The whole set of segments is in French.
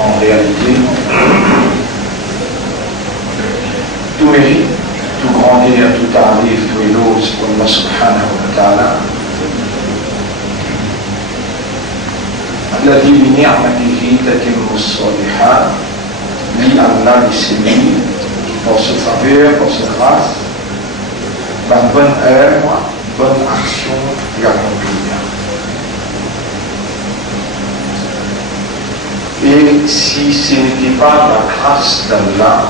En réalité, tout mérite, tout grandir, tout arrive, tout éloge pour Allah subhanahu wa ta'ala. الذي بنعمته تتم الصالحات. Lui, Allah, il s'est mis pour ce faveur, pour ce grâce, la bonne œuvre, bonne action et accomplir. Et si ce n'était pas la grâce d'Allah,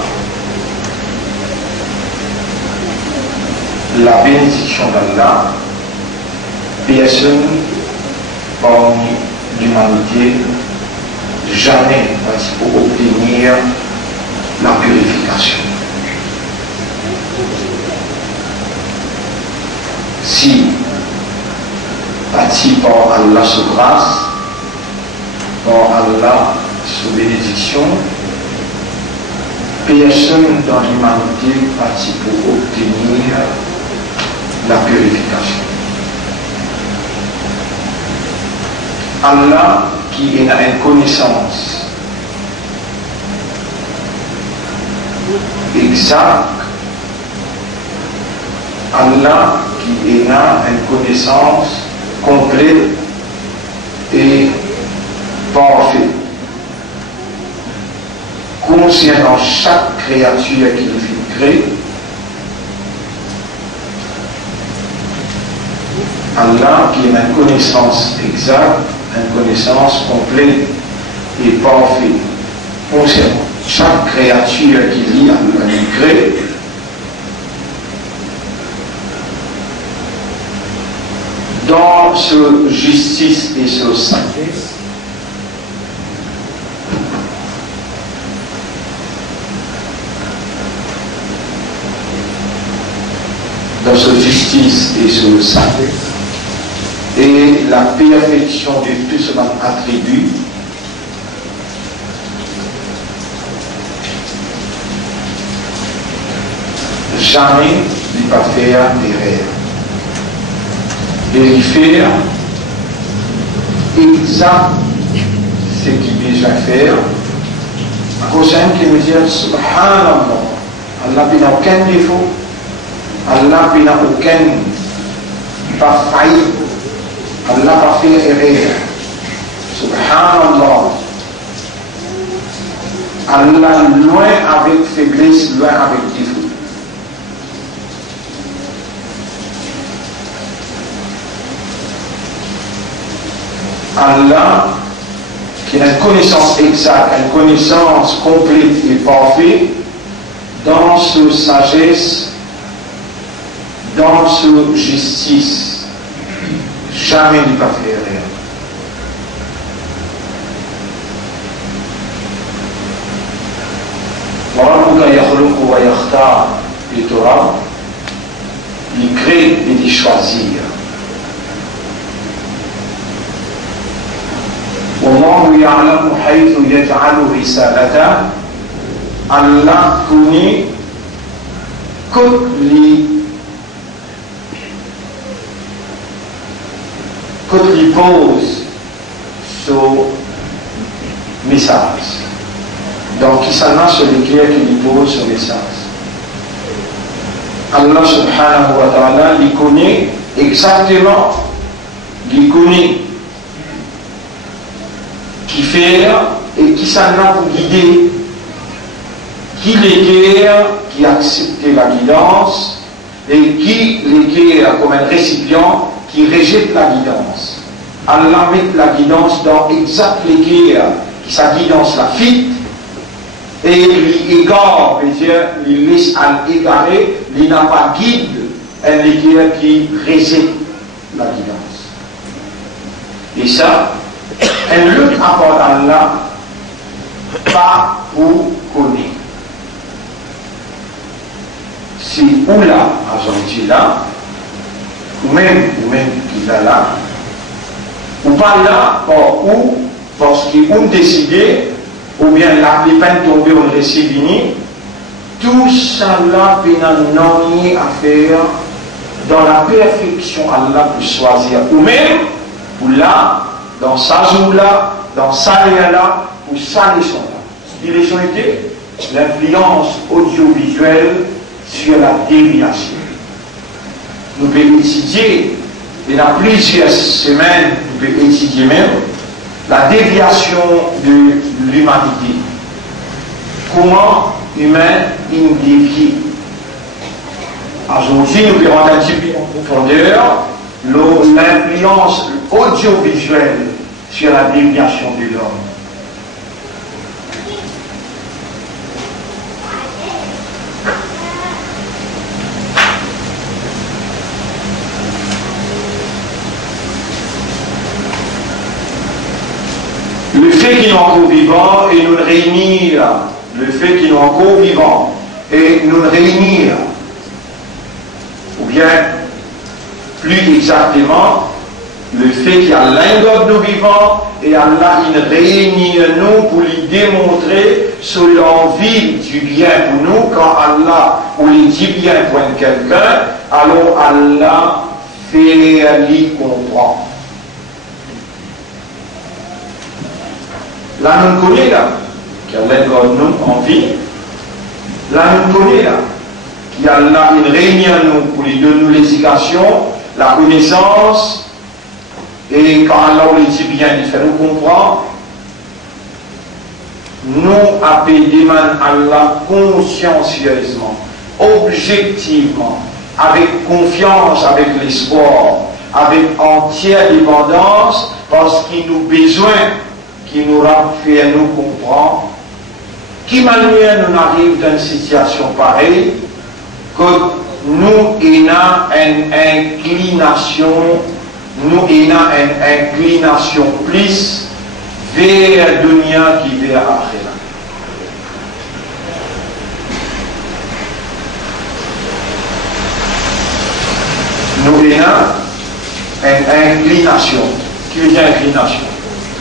la bénédiction d'Allah, personne parmi l'humanité jamais pour obtenir la purification. Si, parti par Allah sous grâce, par Allah sous bénédiction, personne dans l'humanité parti pour obtenir la purification. Allah qui a une connaissance exacte, Allah qui a une connaissance complète et parfaite concernant chaque créature qu'il fit créer. Allah qui a une connaissance exacte, une connaissance complète et parfaite concernant chaque créature qu'il a créée. Dans ce justice et ce sagesse, dans ce justice et ce sagesse, et la perfection de tout ce attribut, jamais ne pas faire d'erreur. Et il fait exact ce qu'il déjà fait. À cause qui me dit Subhanallah, Allah n'a aucun défaut, Allah n'a aucun pas failli, Allah n'a pas fait erreur. Subhanallah, Allah loin avec faiblesse, loin avec défaut. Allah qui a une connaissance exacte, une connaissance complète et parfaite dans ce sagesse, dans ce justice. jamais il ne va faire rien. وربك يخلق ويختار لترى il crée et il choisir. والله يعلم حيث يجعل رسالته. Allah connaît quand il pose ce message. Donc, il s'en a sur lesquels il pose ce message. Allah subhanahu wa ta'ala, il connaît exactement, il connaît qui faire et qui s'en a pour guider, qui l'équerre, qui accepte la guidance et qui l'équerre comme un récipient qui rejette la guidance. Allah met la guidance dans exact l'équerre qui sa guidance la fit et il égare, c'est-à-dire il laisse à égarer, il n'a pas guide un l'équerre qui rejette la guidance. Et ça, un lutte apporte Allah pas pour connaître. Si ou là, à Gentil là, ou même qu'il a là, ou pas là, ou parce qu'ils ont décidé, ou bien la peine tombée au récit fini, tout ça là, il n'a rien à faire dans la perfection Allah pour choisir. Ou même, ou là, dans sa joue là, dans sa léa là, ou sa leçon là. Les leçons étaient l'influence audiovisuelle sur la déviation. Nous pouvons étudier, il y a plusieurs semaines, nous pouvons étudier même la déviation de l'humanité. Comment humain il dévie. Aujourd'hui, nous pouvons rentrer un petit peu en profondeur l'influence audiovisuelle sur la déviation de l'homme. Le fait qu'ils sont encore vivants et nous réunir, le fait qu'ils sont encore vivants et nous réunir, ou bien plus exactement, le fait qu'il y a l'un de nous vivants et Allah il réunit nous pour lui démontrer son envie du bien pour nous. Quand Allah ou lui dit bien pour quelqu'un, alors Allah fait lui comprendre. Là, nous connaissons là, qu'il y a l'un de nous en vie. Là, nous connaissons là, qu'il y a là une réunion nous pour lui donner l'éducation, la connaissance, et quand Allah lui dit bien, il fait nous comprendre. Nous appelons Allah consciencieusement, objectivement, avec confiance, avec l'espoir, avec entière dépendance, parce qu'il nous besoin, qui nous a fait nous comprendre, qui manière nous arrive dans une situation pareille, que nous avons une inclination, plus vers dunya qui vers akhira. Nous avons une inclination. Qui veut dire inclination?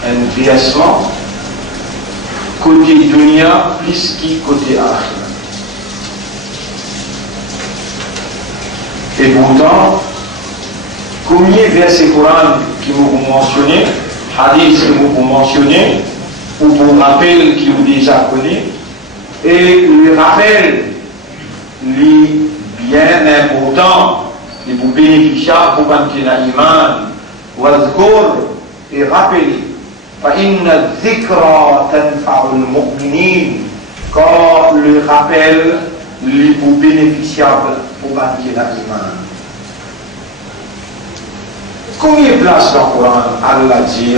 Un délaissement côté dunya plus qui côté akhira. Et pourtant, combien de versets Coran qui vous mentionnez, hadith qui vous mentionnez, ou pour rappel qui vous déjà connaît, et le rappel, les bien important, les vous bénéficiaires pour qu'il y ait iman, et rappeler. فإن الذكرى تنفع المؤمنين quand le rappel les plus bénéficiables pour manquer l'iman. Combien de place dans le Coran Allah dit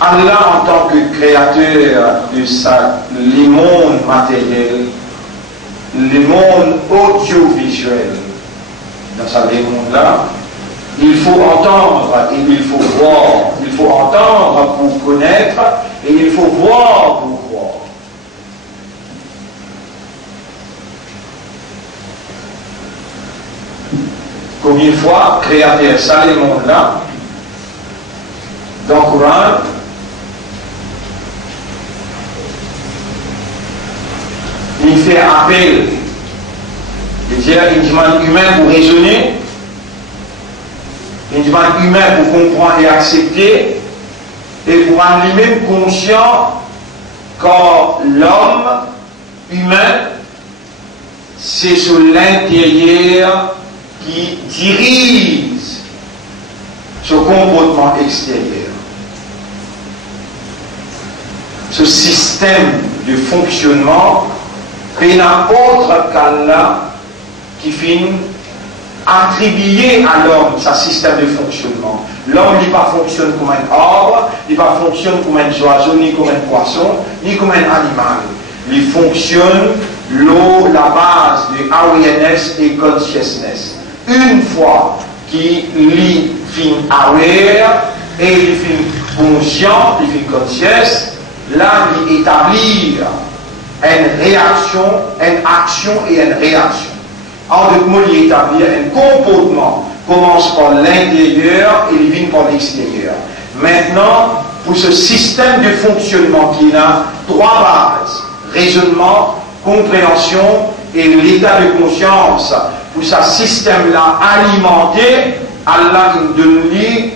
Allah en tant que créateur de ça, les mondes matériels, les mondes audiovisuels, dans ce monde-là, Il faut entendre et il faut voir. Il faut entendre pour connaître et il faut voir pour croire. Combien de fois, créateur, ça, les mondes là, dans le Coran, il fait appel, c'est-à-dire une demande humaine pour raisonner, une demande humaine pour comprendre et accepter, et pour rendre lui-même conscient que l'homme humain, c'est sur l'intérieur qui dirige ce comportement extérieur. Ce système de fonctionnement n'est autre qu'Allah qui finit attribuer à l'homme sa système de fonctionnement. L'homme n'est pas fonctionne comme un arbre, il pas fonctionne comme un oiseau, ni comme un poisson, ni comme un animal. Il fonctionne l'eau, la base de awareness et consciousness. Une fois qu'il finit aware et il finit conscient, il finit conscious, là il établit une réaction, une action et une réaction. En d'autres mots, il établit un comportement. Commence par l'intérieur et il vient par l'extérieur. Maintenant, pour ce système de fonctionnement qui a trois bases, raisonnement, compréhension et l'état de conscience, pour ce système-là alimenté, Allah nous donne les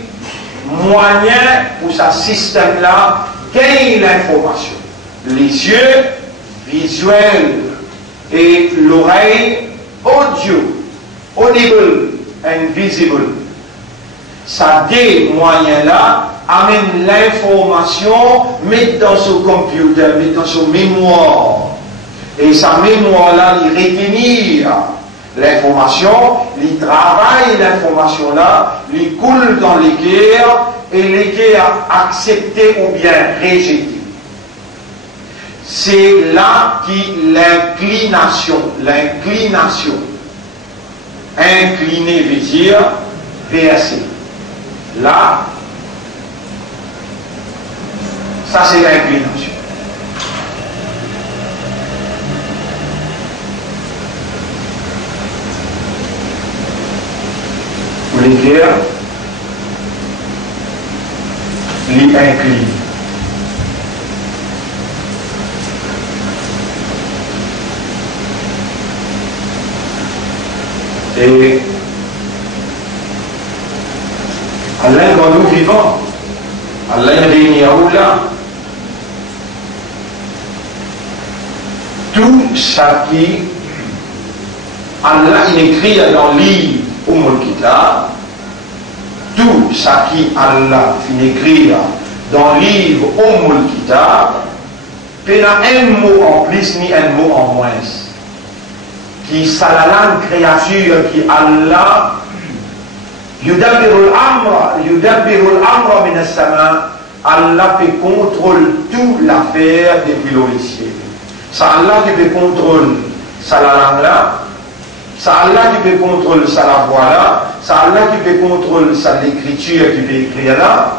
moyens pour ce système-là gagner l'information. Les yeux, visuels, et l'oreille, audio, audible, invisible. Ça, des moyens-là, amène l'information, met dans son computer, met dans son mémoire. Et sa mémoire-là, il retenir l'information, il travaille l'information-là, il coule dans l'équerre, et l'équerre accepté ou bien rejeté. C'est là qui l'inclination. Incliner veut dire verser. Là, ça c'est l'inclination. Pour l'équerre, l'incline. Et Allah quand nous vivons, Allah réunit à là tout ça qui Allah écrit dans le livre Umm Kitab, tout ça qui Allah écrit dans le livre Umm Kitab, il y a un mot en plus ni un mot en moins. Qui salalan créature qui Allah yudabbirul amra min as-sama, Allah peut contrôler toute l'affaire depuis le ciel. C'est Allah qui peut contrôler sa langue là, c'est Allah qui peut contrôler sa la voix là, c'est Allah qui peut contrôler sa l'écriture qui peut écrire là.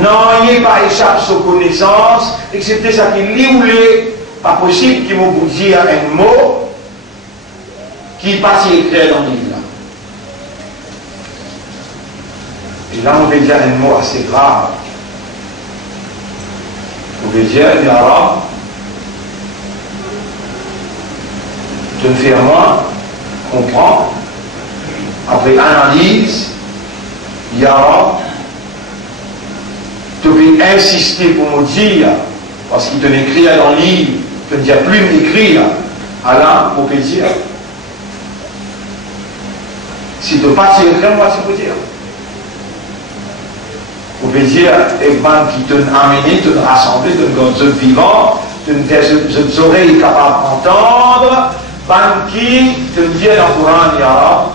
Non, il n'y a pas échappé sa connaissance, excepté ça qui lit ou l'est. Pas possible qu'il me dise un mot qui passe écrit dans le livre. Et là, on veut dire un mot assez grave. On veut dire, Ya Rab, te faire moi comprendre, après analyse, Ya Rab, tu peux insister pour me dire, parce qu'il te l'écrit dans le livre, tu ne dis plus m'écrire, Allah, pour te dire. Si tu ne pas tirer, moi, tu peux dire. Pour te dire, et ben qui te amené, te rassemblé, te donne vivant, te des oreilles capables d'entendre, ben qui te dit dans le Coran, Ya Rab,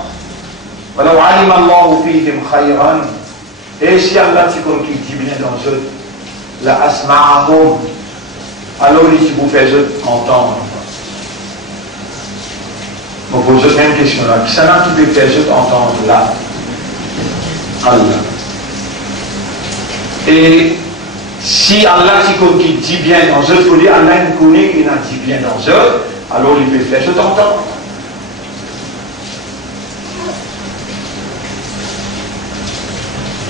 voilà, alim Allahu fihim khayran, et si Allah tu comme qui dit bien dans eux, la asma'ahum, alors si vous faites entendre. Je me pose une question là. Qui ça qui peut faire juste entendre là? Allah. Et si Allah qui dit bien dans eux, il faut dire Allah il connaît qu'il a dit bien dans eux, alors il peut faire juste entendre.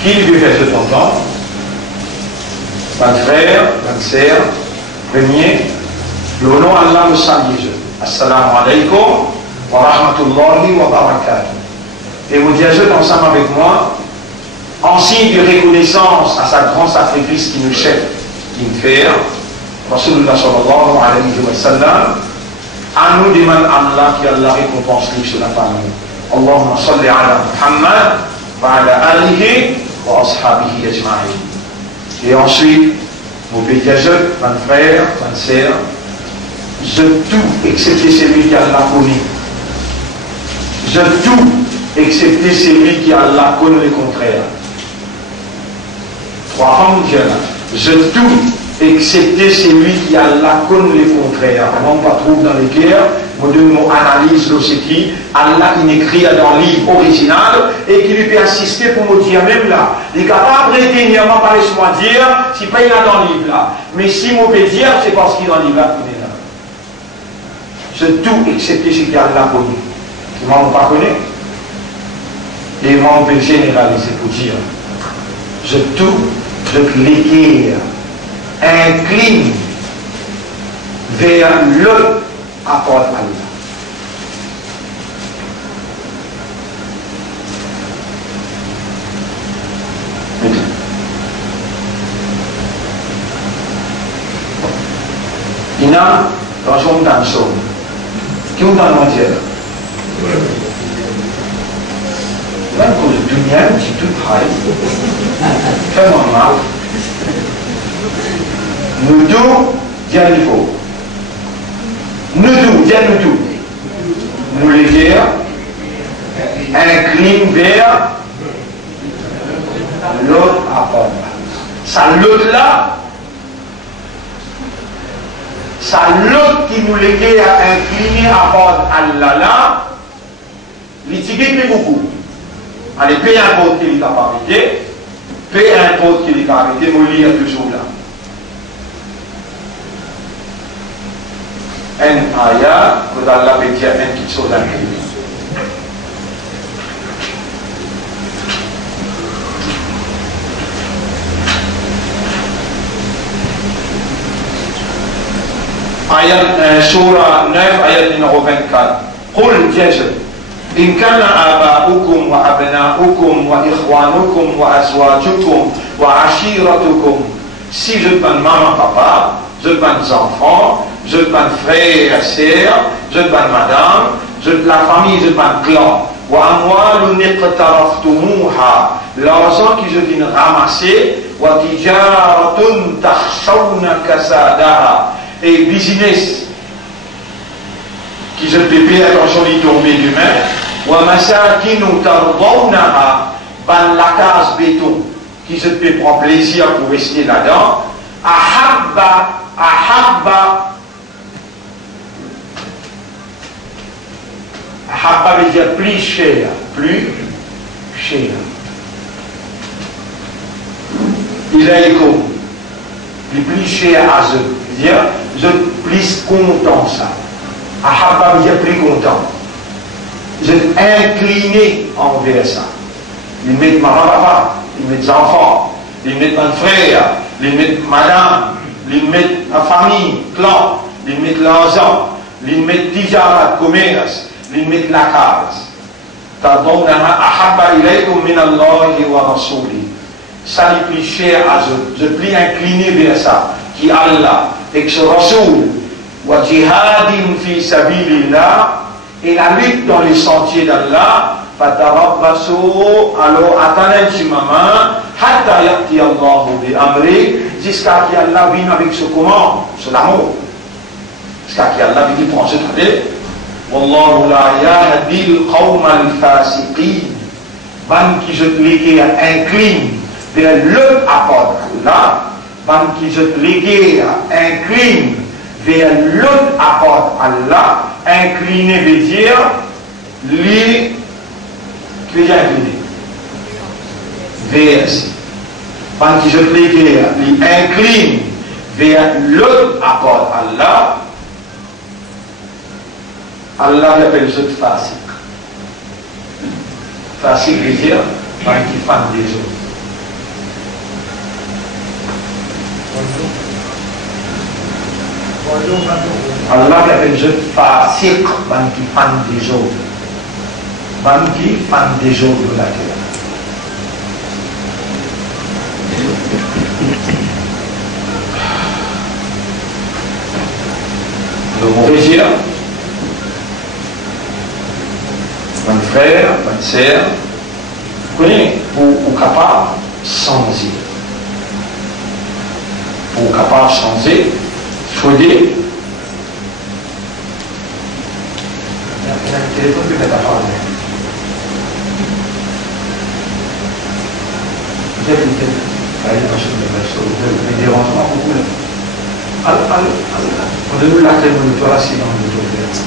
Qui peut faire juste entendre? Mon frère, ma sœur, premier, le nom Allah me salue. Assalamu alaikum wa rahmatullahi wa barakatuh. Et vous dites ensemble avec moi, en signe de reconnaissance à sa grand sacrifice qui nous chèque, qui nous fait, Rasulullah sallallahu alayhi wa sallam, à nous demande Allah qui a la récompense sur la famille. Allahumma salli ala Muhammad wa ala alihi wa ashabihi ajma'in. Et ensuite, mon petit mon frère, ma sœur, je tout excepté celui qui a la connaît. Je tout excepté celui qui a la connaît le contraire. Trois femmes Dieu là. Je tout excepté celui qui a la connaît le contraire. On ne pas trouve dans les cœurs. Je donne mon analyse de ce qui Allah qui écrit dans le livre original et qui lui peut assister pour me dire même là. Il est capable de dernièrement par laisse-moi dire si pas il est dans le livre là. Mais si moi peux dire c'est parce qu'il est dans le livre là qu'il est là. Je tout excepté ce qui a la connaît. Moi on ne pas connaît. Et moi on peut généraliser pour dire. Je tout, je l'équerre, incline vers l'autre apport Allah. Il y a dans son danson qui ont dans l'entier. Là, pour le dunya, c'est tout pareil. Très normal. Nous deux, bien il faut. Nous deux, bien nous deux. Nous les dire, incline vers l'autre apport. Ça l'autre là, ça l'autre qui nous léguait à incliner à part Allah là, l'itiquette mais beaucoup. Allez, peu importe qu'il est arrêté, peu importe qu'il est arrêté, nous lire toujours là. Un ayat, que Allah peut dire une petite chose d'incliné. آية سورة 9 آية numéro 24 قل جزل إن كان آباؤكم وأبناؤكم وإخوانكم وأزواجكم وعشيرتكم si je demande maman, papa, je demande enfants, je demande frères, sœurs, je demande madame, je demande la famille, je demande clan وأموال اقترفتموها l'argent que je viens ramasser وتجارة تخشون كسادها et business qui je peux payer attention d'y tomber demain ou à masakin ou tardawnaha ban la case béton qui je peux prendre plaisir pour rester là-dedans ahabba veut dire plus cher il est comme le plus cher à eux dire je suis plus content ça. Ahabba veut dire plus content. Je suis incliné envers ça. Ils mettent maman, papa, ils mettent enfants, ils mettent un frère, ils mettent madame, ils mettent la famille, clan, ils mettent l'argent, ils mettent tijarat, commerce, ils mettent la case. Tardawnaha ahabba ilaykum min Allahi wa rasuli. Ça est plus cher à eux. Je suis plus incliné vers ça. Qui Allah et que ce Rasoul wa jihadin fi sabilillah et la lutte dans les sentiers d'Allah fatarabbasu alors attendez un petit moment hatta yaqti Allahu bi amri jusqu'à ce qu'Allah vienne avec ce commande c'est l'amour jusqu'à ce qu'Allah vienne prendre ce traité wallahu la yahdi al-qawm al-fasiqin ban qui je te incline vers le apport là ban qui je te incline vers l'autre apport Allah, incliné veut dire Li, qui veut dire incliné? Vers. Quand je clique, il incline vers l'autre accord Allah. Allah appelle les autres fasik. Fasik veut dire quand il fan des autres. Allah appelle les autres fasik quand il fan des autres. Quand il fan des autres de la terre. Le mauvais dire, mon frère, ma sœur, vous connaissez, vous capable de changer. Pour capable de changer, il faut dire, il y a un téléphone qui est à parler. Vous avez une télé. Allez, je me dérange pas beaucoup là. On devait la crème de toi si on le fait.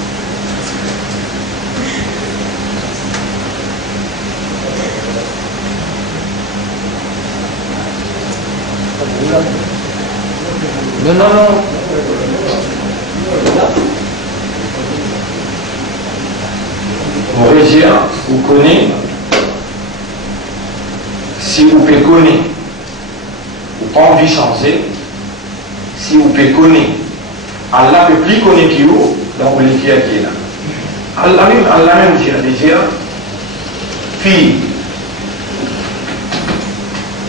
Non, non, non. Mauvais, vous connaissez. Si vous pouvez connaître, vous n'avez pas envie de changer. Si vous pouvez connaître, Allah peut plus connaître que vous, donc vous les qui est là. Allah même dit, fi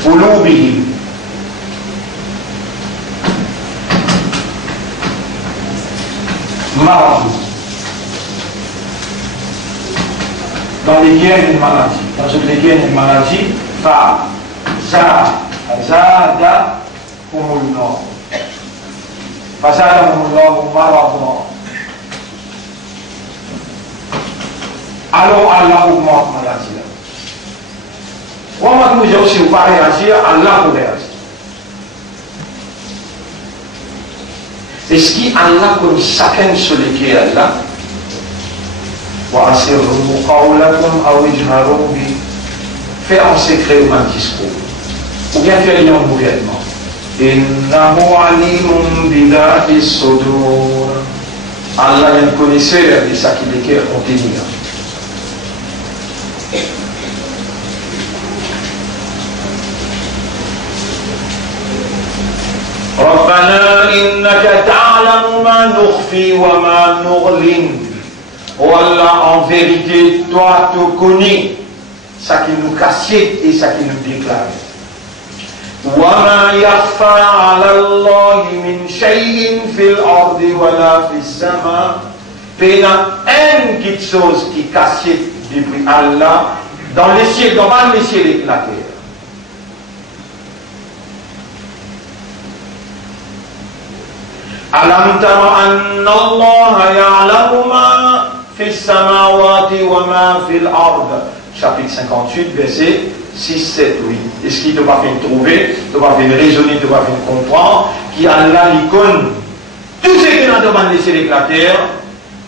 qulubihim marad. Dans les guerres, il y a une maladie. Dans une guerre, il y a une maladie. Fa zada humullah. فزادهم الله مرضا. Alors Allah augmente maladie. Comment nous aussi vous pas réagir, Allah vous réagit. Est-ce qu'Allah comme chacun sur lesquels Allah وَأَسِرُّوا قَوْلَكُمْ أَوْ اجْهَرُوا بِهِ, faire en secret ou un discours, ou bien faire lien ouvertement. Innahu alimun bidati sudur. Allah est un connaisseur de ce qu'il est contenir. ربنا إنك تعلم ما نخفي وما نعلن. Oh Allah, en vérité, toi tu connais ce qui nous cachait et ce qui nous déclare. وما يخفى على الله من شيء في الأرض ولا في السماء. Il y a une petite chose qui cache depuis Allah dans les cieux, dans les cieux et la terre. ألم تر أن الله يعلم ما في السماوات وما في الأرض. Chapitre 58, verset 6, 7, 8. Est-ce qu'il ne va pas trouver, ne va pas raisonner, ne va pas comprendre qu'Allah l'icône, tout ce qui est dans les cieux et la terre,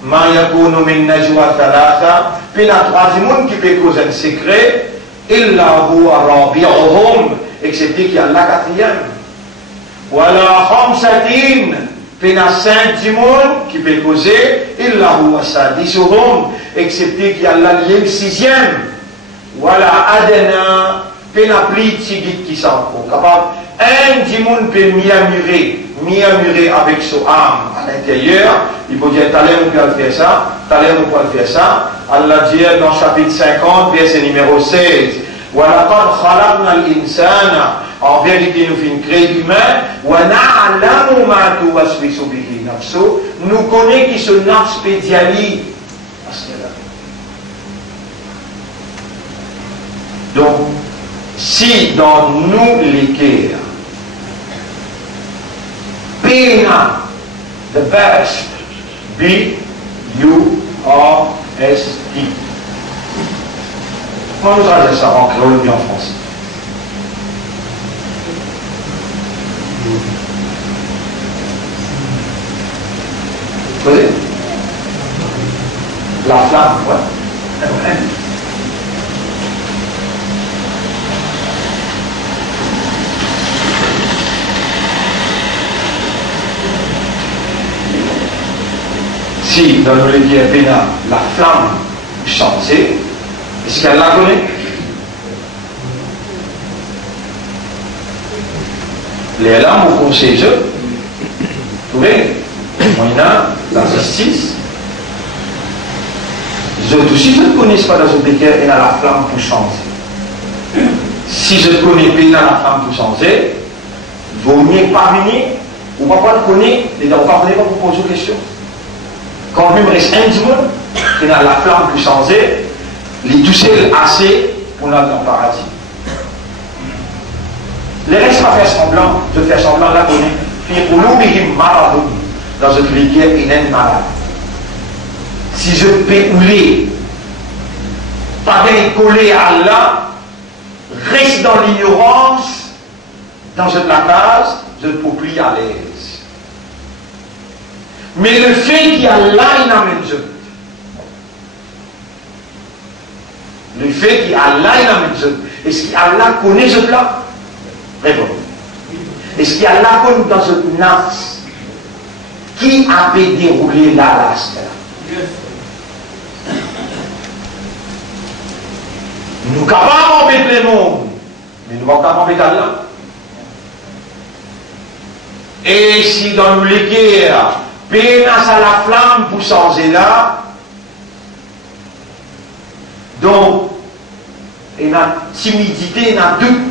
ma yakunu min najwa thalatha, puis il y a trois monde qui peut causer un secret, illa huwa rabi'uhum, excepté qu'il y a la quatrième. Wala khamsatin, puis il y a 5 du monde qui peut causer, illa huwa sadisuhum, excepté qu'il y a la 6e. Voilà, adena, puis la pluie qui s'en capable. Un du monde peut murmurer avec son âme à l'intérieur. Il peut dire, t'allais nous faire ça, t'allais nous faire ça. Allah dit dans chapitre 50, verset numéro 16, voilà, quand khalaqna al-insana, en vérité, nous faisons créer l'humain, wa na'lamu ma tuwaswisu bihi nafsu, nous connaissons qui se nafs pédiali. Donc, si dans nous les guerres, Pena, the best, B-U-R-S-T. Comment nous traduisons ça en créole ou en français? Vous voyez? La flamme, ouais. Si dans le livre pénal, la flamme changée, est-ce qu'elle la connaît? Les lames au conseil, vous voyez, moyennant la justice, je aussi je ne connais pas dans ce décret et dans la flamme pour changer. Si je connais pas dans la flamme pour changer, vaut mieux pas venir, ou pas connaître, les gens ne pas pour poser des questions. Quand même reste un monde qui a la flamme pour changer, les toucher assez pour aller dans le paradis. Les restes pas faire semblant, de faire semblant là qu'on est. Puis pour l'oublier malade, dans une rivière, il est malade. Si je peux ouler, pas bien coller à Allah, reste dans l'ignorance, dans cette la case, je ne peux plus à l'aise. Mais le fait qu'il y a là, il n'amène Dieu. Le fait qu'il y a là, il n'amène Dieu. Est-ce qu'Allah connaît ce plan? Réponds. Est-ce qu'il y a là comme dans ce nafs qui a pu dérouler là, nous ne pouvons pas embêter le monde, mais nous ne pouvons pas embêter Allah. Et si dans nous les guerres, pénasse à la flamme pour changer là, donc, il y a timidité, il y a doute.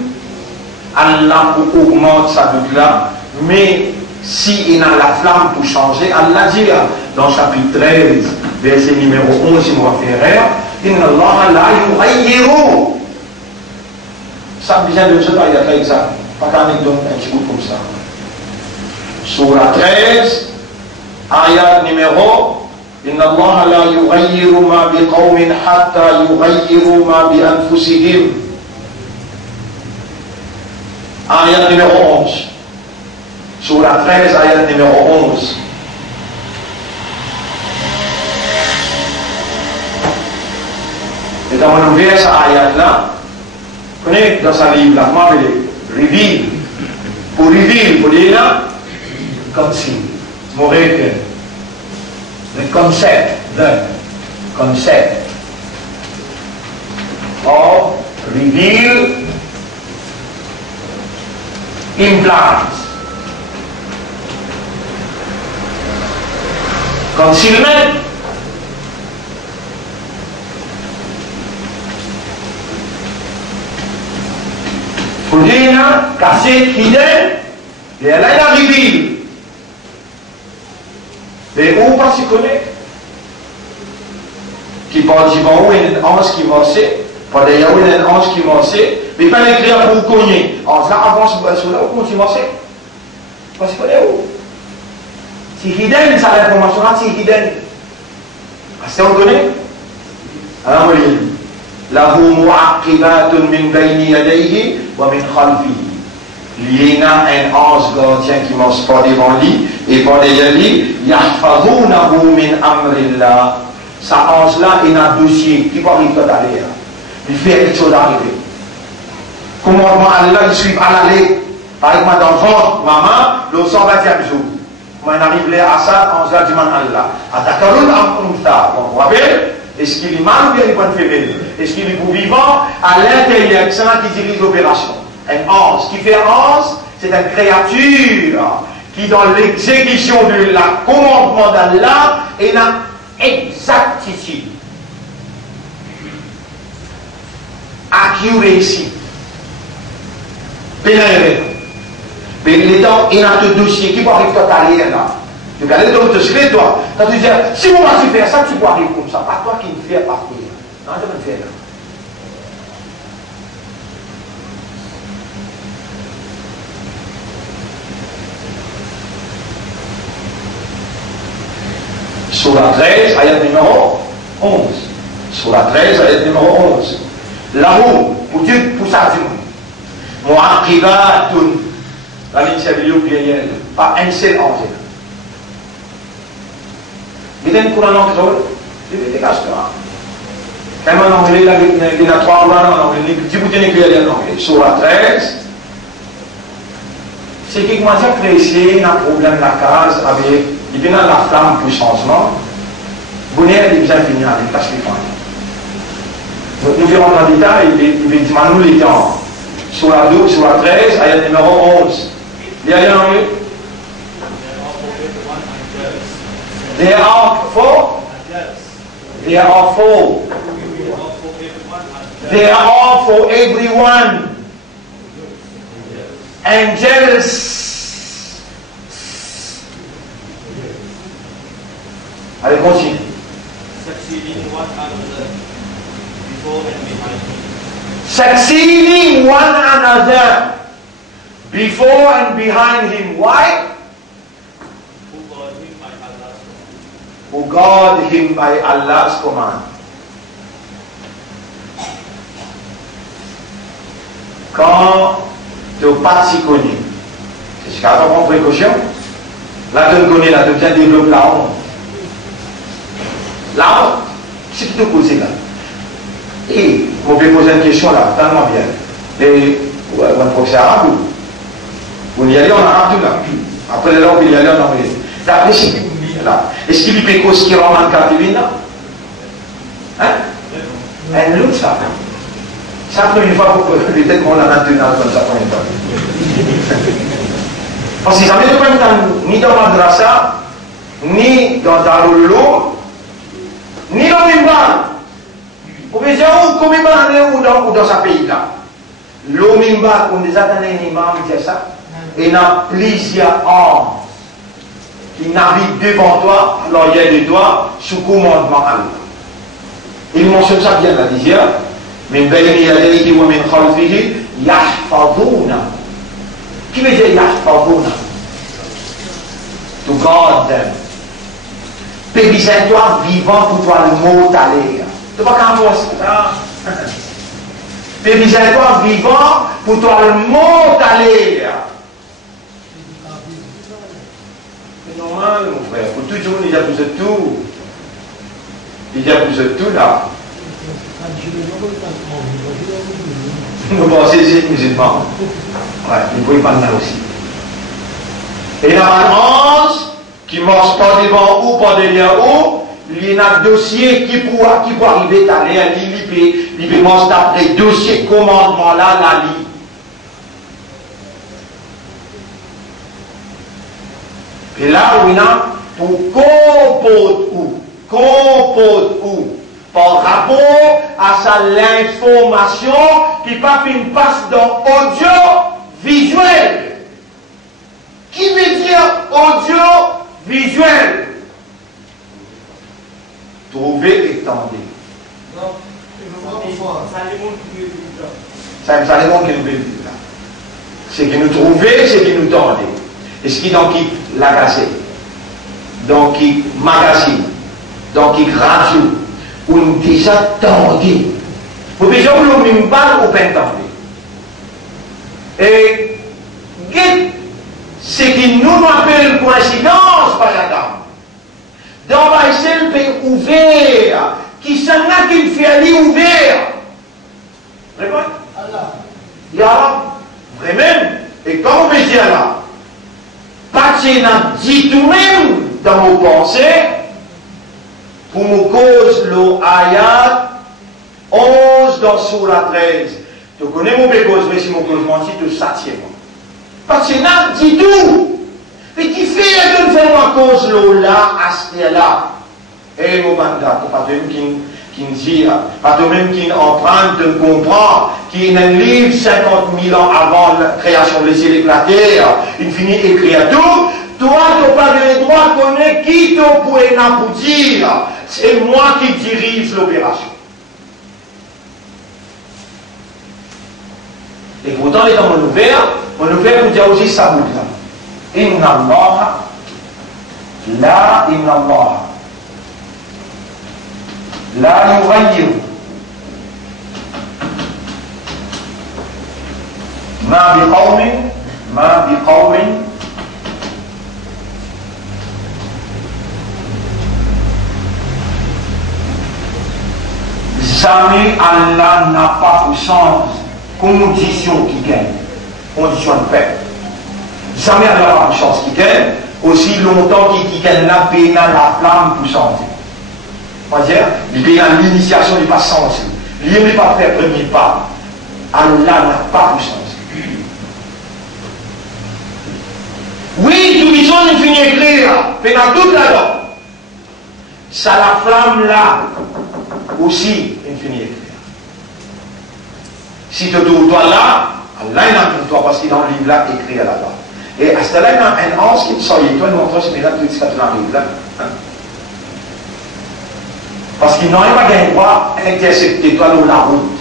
Allah augmente sa doute là, mais si il y a la flamme pour changer, Allah dit dans chapitre 13, verset numéro 11, si on va faire Inna Allah la yughayyiru. Ça vient de ce ayat là exact. Pas qu'un anecdote, un petit coup comme ça. Surah 13, ayat numéro Inna Allah la yughayyiru ma biqawmin hatta yughayyiru ma bi anfusihim. Ayat numéro 11. Surah 13, ayat numéro 11. Et dans mon ouvert cette ayat-là, vous connaissez dans sa livre, là, comment vous reveal. Pour reveal, vous dites là, comme si, mourir, le concept of reveal implies concealment, pour dire là, casser, fidèle, et elle a une reveal. Et où pas s'y connaître? Qui parle du bon, où il y a un ange qui marche, pas d'ailleurs où il y a un ange qui marche, mais pas l'écrire pour vous connaître. Alors là, avance sur là, où continue à marcher? Pas s'y connaître où? Si hidden, ça l'information là, si hidden. Est-ce que vous connaissez? Alors, vous voyez, lahu mu'aqibatun min bayni yadayhi wa min khalfihi. Il y a un ange gardien qui marche pas devant lui et pas derrière lui. Yahfazunahu min amrillah. Cet ange-là, il a un dossier qui va arriver tout à l'heure. Il fait quelque chose d'arriver. Commandement Allah, il suit à l'aller. Avec ma enfant, maman, le 120e jour. Moi, il arrive à ça, ange-là dit Allah. Atakarun amrumta. Vous vous rappelez? Est-ce qu'il est mal ou bien il est bonne faible? Est-ce qu'il est pour vivant? À l'intérieur, c'est là qui dirige l'opération. Un ange. Qui fait ange, c'est une créature qui, dans l'exécution de la commandement d'Allah, est une exactitude. Accuracy. Pénéré. Mais l'état, il y a un dossier qui va arriver tout à l'heure là. Tu vas aller dans le secret, toi. Tu dis, si vous vas faire ça, tu vas arriver comme ça. Pas toi qui me fais partir. Non, je vais me faire là. Surah 13, ayat numéro 11. Surah 13, ayat numéro 11. Là-haut, pour Dieu, pour ça, dis-moi. Mu'aqibatun. La ligne s'appelle pluriel. Pas un seul ange. Il y a une courant d'entre eux. Il y a des cas. Même en anglais, il y a 3 mots en anglais. Si vous tenez qu'il y a en anglais, sur la 13, c'est qu'il commence à presser un problème de la case avec, il vient dans la flamme pour changement. Vous n'avez déjà fini avec la suivante. Nous verrons dans le détail, il va dire nous les temps. Sur la 12, sur la 13, il y a le numéro 11. Il y a en anglais. There are 4. There are 4. They are all for everyone. Angels. Allez, continue. Succeeding one another before and behind him. Succeeding one another before and behind him. Why? Who guard him by Allah's command. Who guard him by Allah's command. Quand tu n'as pas si connu, c'est ce qu'on prend précaution. Là, tu connais, là, tu viens développer la honte. La honte, c'est qui te cause là. Et, on peut poser une question là, tellement bien. Et, on professeur arabe, on y allait en arabe tout là. Après là, on peut y aller en anglais. Là, est-ce qu'il y a des causes qui remontent quand tu viens là? Hein? Un autre, ça. Ça prend une fois pour que peut-être qu'on l'a maintenant comme ça prend une fois. Parce que ça met même temps, ni dans Madrasa, ni dans Darul, ni dans Mimbar. Vous pouvez dire où, comme Mimbar, ou dans ce pays-là. Le Mimbar, on les attendait un imam dire ça, et il y a plusieurs hommes qui naviguent devant toi, l'arrière de toi, sous commandement Allah. Il mentionne ça bien la dixième. من بين يديه ومن خلفه يحفظون. Qui veut dire يحفظون? To guard them. Pébisatoire vivant pour toi le mot aller. Tu vois qu'un mot ça? Pébisatoire vivant pour toi le mot aller. C'est normal mon frère. Pour toujours il y a plus de tout. Il y a plus de tout là. Vous pensez que c'est musulman. Ouais, il ne pouvait pas là aussi. Et la balance qui ne marche pas devant ou pas derrière ou, il y a un dossier qui peut arriver à l'air, il peut manger d'après dossier commandement là, la lit. Et là, on a pour compote ou. Par rapport à ça l'information qui pas une passe dans audio-visuel. Qui veut dire audio-visuel? Trouver et tendre. Non, ça démontre qui nous dit. Ça démontre qui nous dit là. C'est qui nous trouvait, c'est qui nous tendait. Et ce qui donc qui l'agaçait, donc qui magazine, donc qui radio. On déjà tendu. Vous pouvez dire que l'on ne parle ou pas entendu. Et ce qui nous appelle coïncidence par la dame. Dans le pays ouvert, qui s'en a qui fait aller ouvert. Vraiment? Allah. Ya, vraiment. Et quand on veut dire là, pas que n'a dit tout même dans vos pensées, pour nous cause le ayat 11 dans Surah 13. Tu connais mon cause, mais si mon cause menti, tu satisfais. Parce que n'a dit tout. Et qui fait que nous faisons cause le là, à ce là. Et mon mandat, pas de même qui nous dit, pas de même qui emprunte de comprendre, qui est un livre 50 000 ans avant la création de ciel et de la terre, il finit écrire tout. Toi, tu n'as pas le droit de connaître qui te pourrait nous dire. C'est moi qui dirige l'opération. Et pourtant, les dans mon ouvert nous dit aussi ça bout là. Inna Allah, la inna Allah, la yughayyiru ma biqawmin jamais Allah n'a pas pour sens condition qui gagne, condition de paix. Jamais Allah n'a pas pour sens qui gagne, aussi longtemps qu'il gagne la peine, la flamme pour sentir. On va dire, il y a l'initiation n'est pas sensée. Il n'est pas fait premier pas. Allah n'a pas pour sens. Oui, tout le monde finit écrire, mais dans toute la langue. Ça la flamme là aussi, il finit écrire. Si tu dois toi là, Allah il a pour toi parce qu'il a un livre là écrit là-bas. Et à ce là il y a un ange qui sort, toi nous montre mais là tout ce que tu arrives là. Parce qu'il n'aurait pas gagné droit d'intercepter toi dans la route.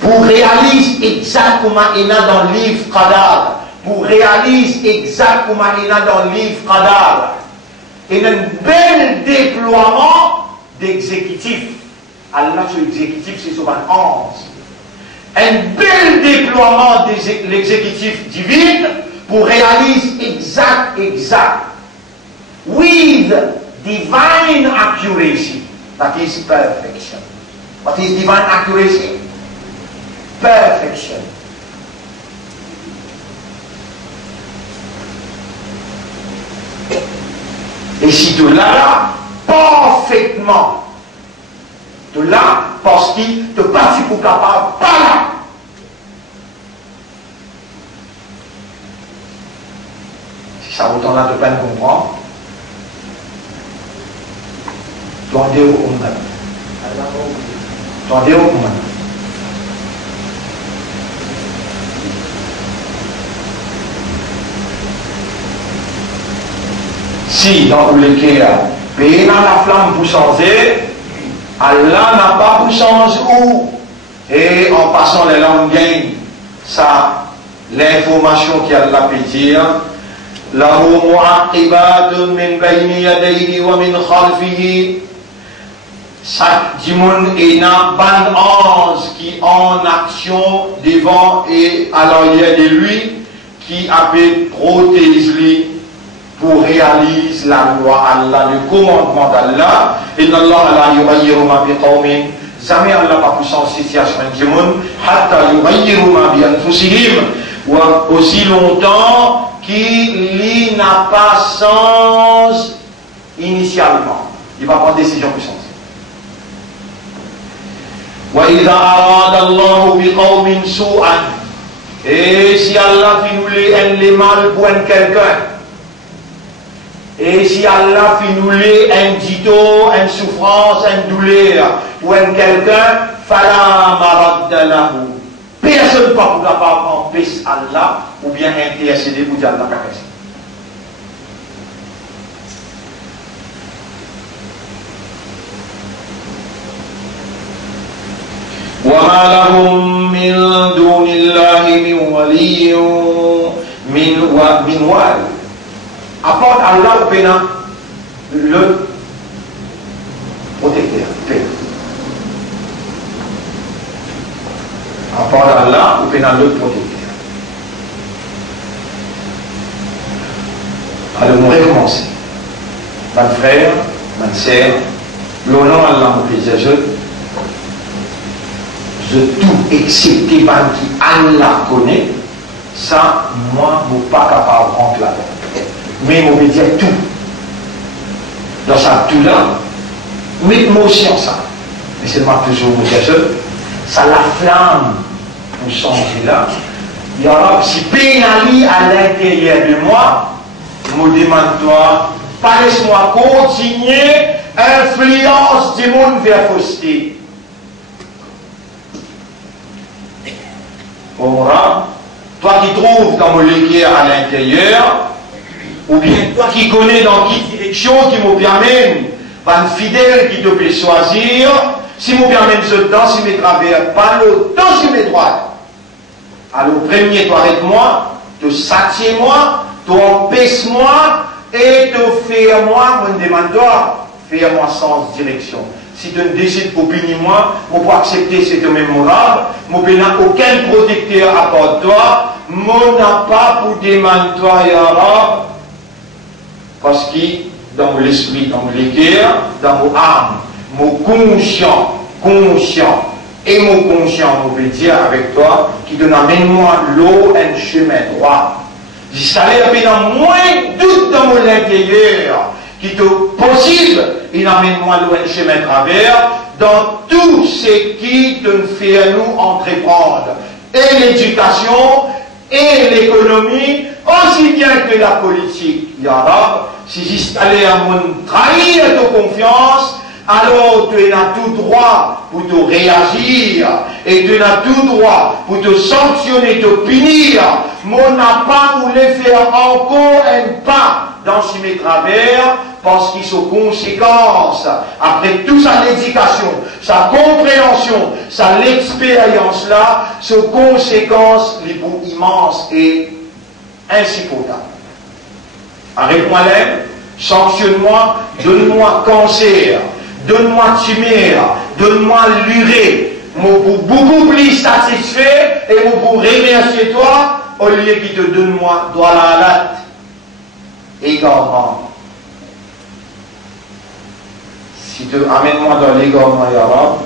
Pour réaliser exactement il y a dans le livre Qadar. Pour réaliser exactement il y a dans le livre Qadar. Et un bel déploiement d'exécutif. Allah, ce exécutif, c'est sur un ange. Un bel déploiement de l'exécutif divin pour réaliser exact. With divine accuracy. That is perfection. What is divine accuracy? Perfection. Et si tu l'as là, parfaitement, tu l'as parce qu'il te passe pour capable, pas là. Si ça autant là de peine comprendre, tu en dis au monde. Tu en dis au monde. Si dans les cas, pays dans la flamme pour changer, Allah n'a pas pour changer où. Et en passant les langues, ça, l'information qu'Allah peut dire, lahu mu'aqibatun min bayni yadayhi wa min khalfihi. Chaque dimon est un ban ange qui en action devant et à l'arrière de lui, qui a pu protéger lui. Pour réaliser la loi Allah, le commandement d'Allah. Inna Allah la yughayyiru ma bi qawmin. Jamais Allah pas puissant situation de monde, hatta yughayyiru ma bi anfusihim. Ou aussi longtemps qu'il n'a pas sens initialement. Il va prendre décision puissante. Wa idha arada Allah bi qawmin su'an. Et si Allah fait nous les mal pour quelqu'un. Et si Allah fait nous un dito, une souffrance, une douleur, ou un quelqu'un, fala maradda lahu. Personne ne peut pas empêcher Allah, ou bien intercéder pour dire Allah qu'à وما لهم من دون الله من ولي من وال. Apporte Allah au pénal le protecteur. Apporte Allah au pénal le protecteur. Alors, on va recommencer. Mon frère, ma sœur, l'honneur Allah me plaisir, je tout excepté par qui Allah connaît, ça, moi, je ne suis pas capable de rentrer là-dedans. Mais on veut dire tout. Dans ça, tout là, mettez-moi aussi en ça. Mais c'est moi toujours vous dire ça la flamme pour changer là. Il y aura si pénali à l'intérieur de moi, me demande-toi, pas laisse-moi continuer influence du monde vers fausseté. Toi qui trouves dans mon l'équerre à l'intérieur, ou bien toi qui connais dans quelle direction qui me permet, pas un fidèle qui te peut choisir, si me permet ce temps, si me travers pas l'autant, si me droite. Alors, premier, toi arrête-moi, te satie-moi, te empêche-moi, et te fais-moi, me demande-toi, fais-moi sans direction. Si tu ne décides pour punir moi, je peux accepter cette mémorable, je n'ai aucun protecteur à part de toi, je n'ai pas pour demander toi, Ya Rab, parce que dans l'esprit, dans le cœur, dans mon âme, mon conscient, conscient. Et mon conscient, on veut dire avec toi, qui te amène-moi l'eau un chemin droit. J'installe un peu dans moins de doute dans mon intérieur, qui te possible, il amène-moi l'eau un chemin travers, dans tout ce qui te fait nous entreprendre. Et l'éducation, et l'économie, aussi bien que la politique. Ya Rab, si j'installe un monde trahir ta confiance, alors tu as tout droit pour te réagir et tu as tout droit pour te sanctionner, te punir. Mon n'a pas voulu faire encore un pas dans mes travers parce qu'ils sont conséquences. Après tout sa l'éducation, sa compréhension, sa l'expérience là, sont conséquences les bouts immenses et insupportables. Arrête-moi l'aime, sanctionne-moi, donne-moi cancer. Donne-moi tumeur, donne-moi l'urée, mon beaucoup plus satisfait et mon pour remercier toi, au lieu qu'il te donne-moi droit à la latte. Égarement. Si tu amènes-moi dans l'égarement, Ya Rab,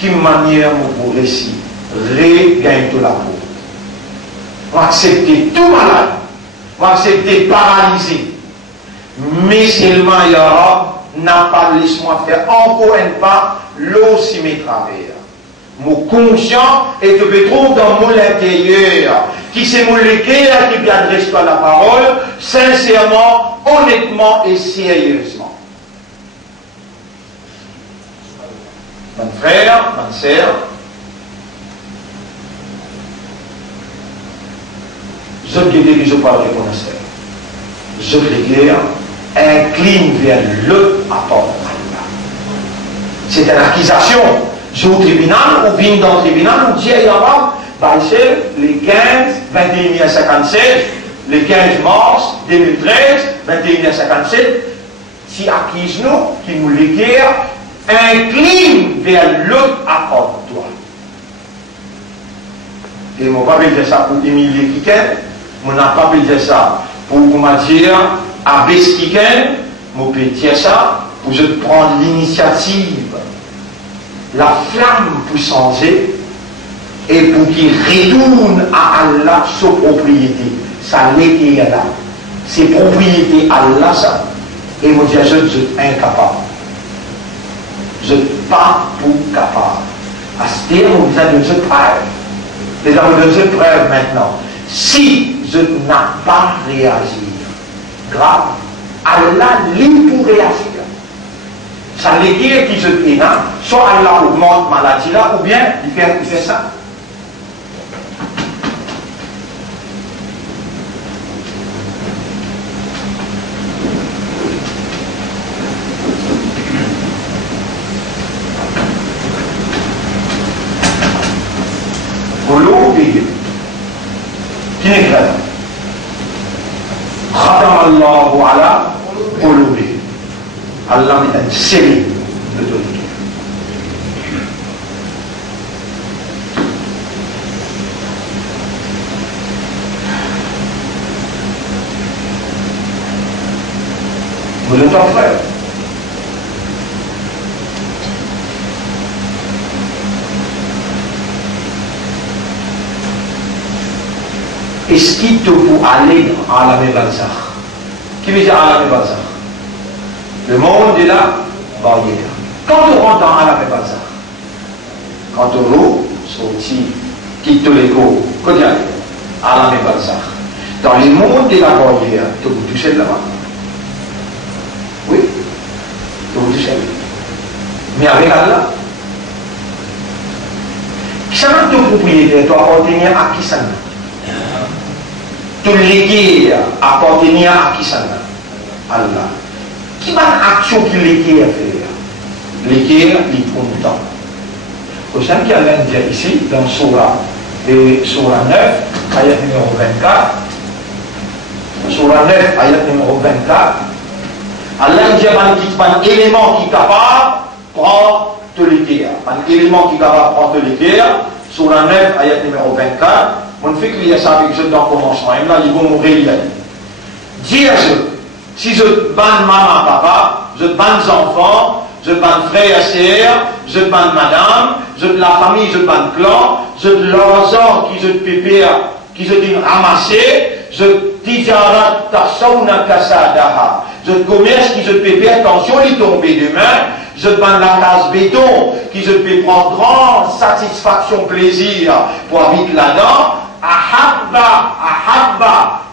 quelle manière mon pour récit, regagne de la peau. On va accepter tout malade, on va accepter paralysé, mais seulement, Ya Rab, n'a pas laissé-moi faire encore un pas, l'eau si mes travers. Mon conscient et te retrouve dans mon intérieur, qui c'est mon légueur qui vient adresse-toi la parole, sincèrement, honnêtement et sérieusement. Mon frère, ma sœur, je guide que je parle reconnaisseur. Je guide incline vers le apport Allah. C'est une accusation. Je au tribunal, ou bien dans le tribunal, on dit à Yahweh, bah, c'est les 15, 21h57, le 15 mars 2013, 21h57, si accuse-nous, qui nous l'éguère, incline vers l'autre apport toi. Et mon pas dire ça pour humilier quelqu'un, mon n'a pas dire ça pour vous dire, à Beskiken, je peux dire ça, pour je prendre l'initiative, la flamme pour changer, et pour qu'il retourne à Allah sa propriété. Ça n'est là. C'est propriété Allah ça. Et moi je suis incapable. Je ne suis pas pour capable. À ce terme, on a besoin de preuve. Les hommes ont besoin de preuve maintenant. Si je n'ai pas réagi, grave, Allah libre pour réagir. Ça veut dire qu'il se dit, soit Allah augmente la maladie là, ou bien il fait ça. Qulubi qui n'est pas Khatam Allahu ala qulubi. Allah est un scellé de tout. Vous êtes en frère. Est-ce qu'il te faut aller à la Barzakh? Qui veut dire à la Barzakh? Le monde est là, barrière. Quand on rentre dans la Barzakh, quand on roule, sorti, quitte les cours, quand il y a à la Barzakh, dans le monde de la barrière, tu vous touchez là-bas? Oui, tu vous touchez. Mais avec Allah, chaque propriétaire doit appartenir à qui ça? Tout léguer appartenir à qui ça? Allah. Qui va l'action qui léguer à faire? Léguer, il prend le temps. Au sein qui a l'Indien ici, dans Surah 9, ayat numéro 24, Surah 9, ayat numéro 24, Allah dit un élément qui est capable de prendre de léguer. Un élément qui est capable de prendre de léguer, Surah 9, ayat numéro 24, on fait qu'il y a ça avec je dans le commencement, et là, ils vont mourir. Dire je, si je banne maman, papa, je banne les enfants, je ban frère et sœur, je ban madame, je la famille, je ban clan, je l'argent qui je pépère, qui je dis ramasser, je tijarat tasawna kasadaha, je commerce qui je pépère, attention, il tombe demain, je ban la case béton, qui je peux prendre grande satisfaction, plaisir pour habiter là-dedans, ahabba,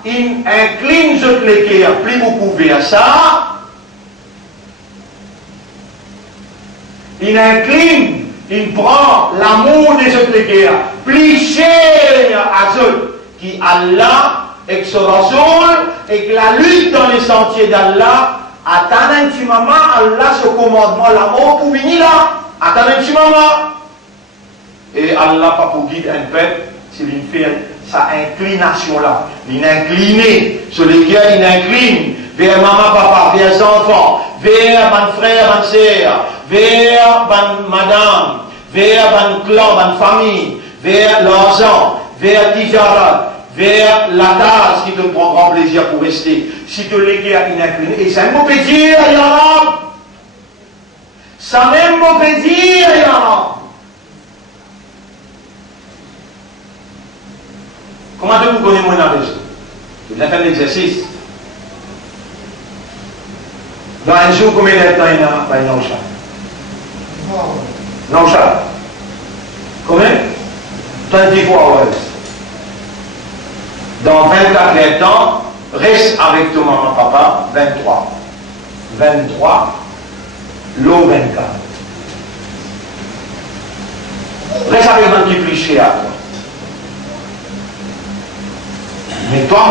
il incline, je l'équerre, plus beaucoup vers ça, il incline, il prend l'amour des autres guerres, plus cher à ceux qui Allah, et que ce Rasoul, et que la lutte dans les sentiers d'Allah, attend un petit moment, Allah ce commandement, l'amour pour venir là, attend un petit moment. Et Allah pas pour guider un peuple, c'est une fait sa inclination là, il incliné, sur lesquels il incline, vers maman, papa, vers les enfants, vers mon frère, ma soeur, vers madame, vers mon clan, ma famille, vers l'argent, vers Tijarat, vers la tasse qui te prend grand plaisir pour rester. Si tu l'es incliné, et ça me peut dire, ya Rab, ça même me peut dire, ya Rab. Comment vous connaissez mon raison? Vous avez fait l'exercice. Dans un jour, combien de temps il y a dans Nauchat? Nauchat. Combien? 24 hours. Dans 24 temps, reste avec ton maman, papa, 23. 23, l'eau 24. Reste avec un petit plus cher à toi. Mais toi,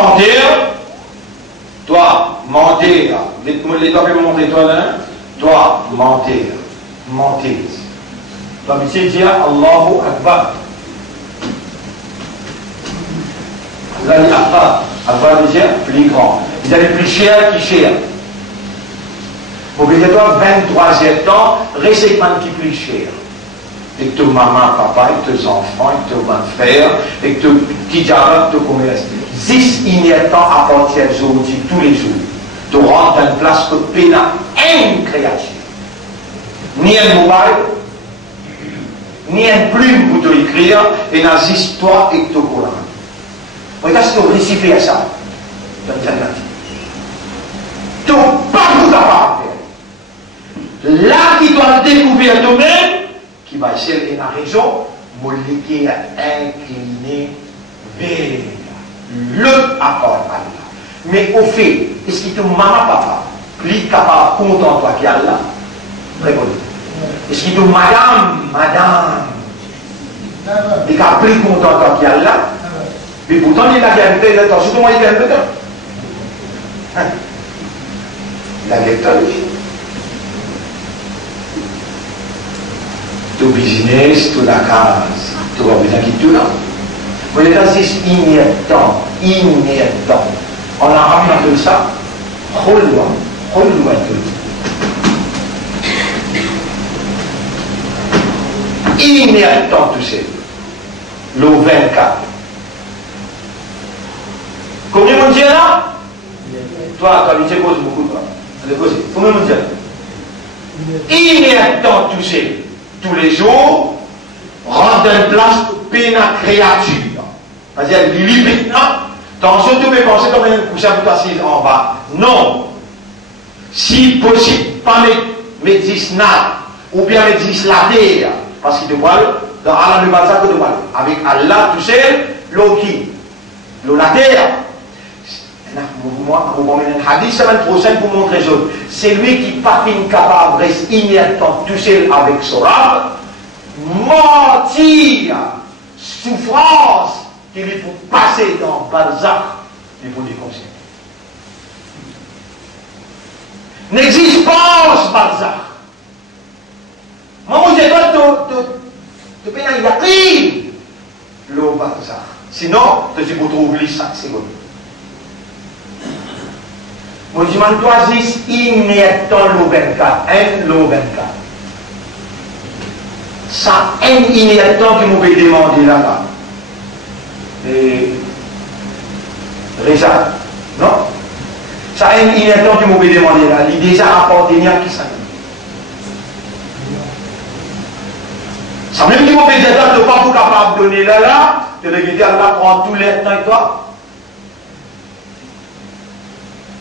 mentir, les toi peut montrer toi là, toi, mentir. Toi, mais c'est dire Allahu Akbar. Là, il y a Akbar déjà plus grand. Ils avaient plus cher qui cher. Obligez-toi, 23e temps, restez un petit plus cher. Et que maman, papa, et tes enfants, et tes frères, et que tes petits te commerce. 10 temps à partir d'aujourd'hui, tous les jours, tu rentres dans une place que tu n'as une créature. Ni un mobile, ni un plume pour te écrire, et dans l'histoire et te Coran. Regarde si tu récipies à ça. Tu n'as pas tout capable. Là, tu dois le découvrir toi-même, qui va essayer la raison, molécule inclinée vers le accord Allah. Mais au fait, est-ce que ton maman, papa, plus capable, content toi qui Allah? Répondez. Est-ce que ton madame, est capable, plus content toi qui Allah? Mais pourtant, il a gagné de temps. Surtout moi, il gagne de temps. Il a gagné de temps. Tout business, toute la case, tout va bien qui tout là. Vous voyez, c'est inhérent. On a rappelé ça, Khulwa inhérent tout ça. Le 24. Combien on dit là? Toi, tu as pose beaucoup de fois. Combien on dit là? Inhérent tout ça. Tous les jours, rentre dans une place peine à créature. C'est-à-dire, limite, attention, tu peux penser comme une couche pour t'assiser en bas. Non. Si possible, pas médis ou bien médis la terre, parce qu'il te voit, dans Allah ne va pas te voir. Avec Allah, tu sais, l'eau qui? L'eau la terre. Moi, vous m'emmènez un hadith, semaine prochaine pour montrer les autres. C'est lui qui n'est pas capable de rester inhérent tout seul avec son rab, mentir, souffrance, qu'il faut passer dans Barzakh, il faut déconseiller. N'existe pas ce Barzakh. Moi, je dois te payer un yaqin, le Barzakh. Sinon, tu peux trouver les 5 secondes. Moi, je m'en choisis inhérent le 24, le 24. Ça, un inhérent qui m'avait demandé là-bas. Et Reza, non? Ça, un inhérent qui m'avait demandé là, il déjà apporté rien qui s'en Ça même qui mauvais état de pas capable de donner là, de regarder Allah prend tous les temps et toi.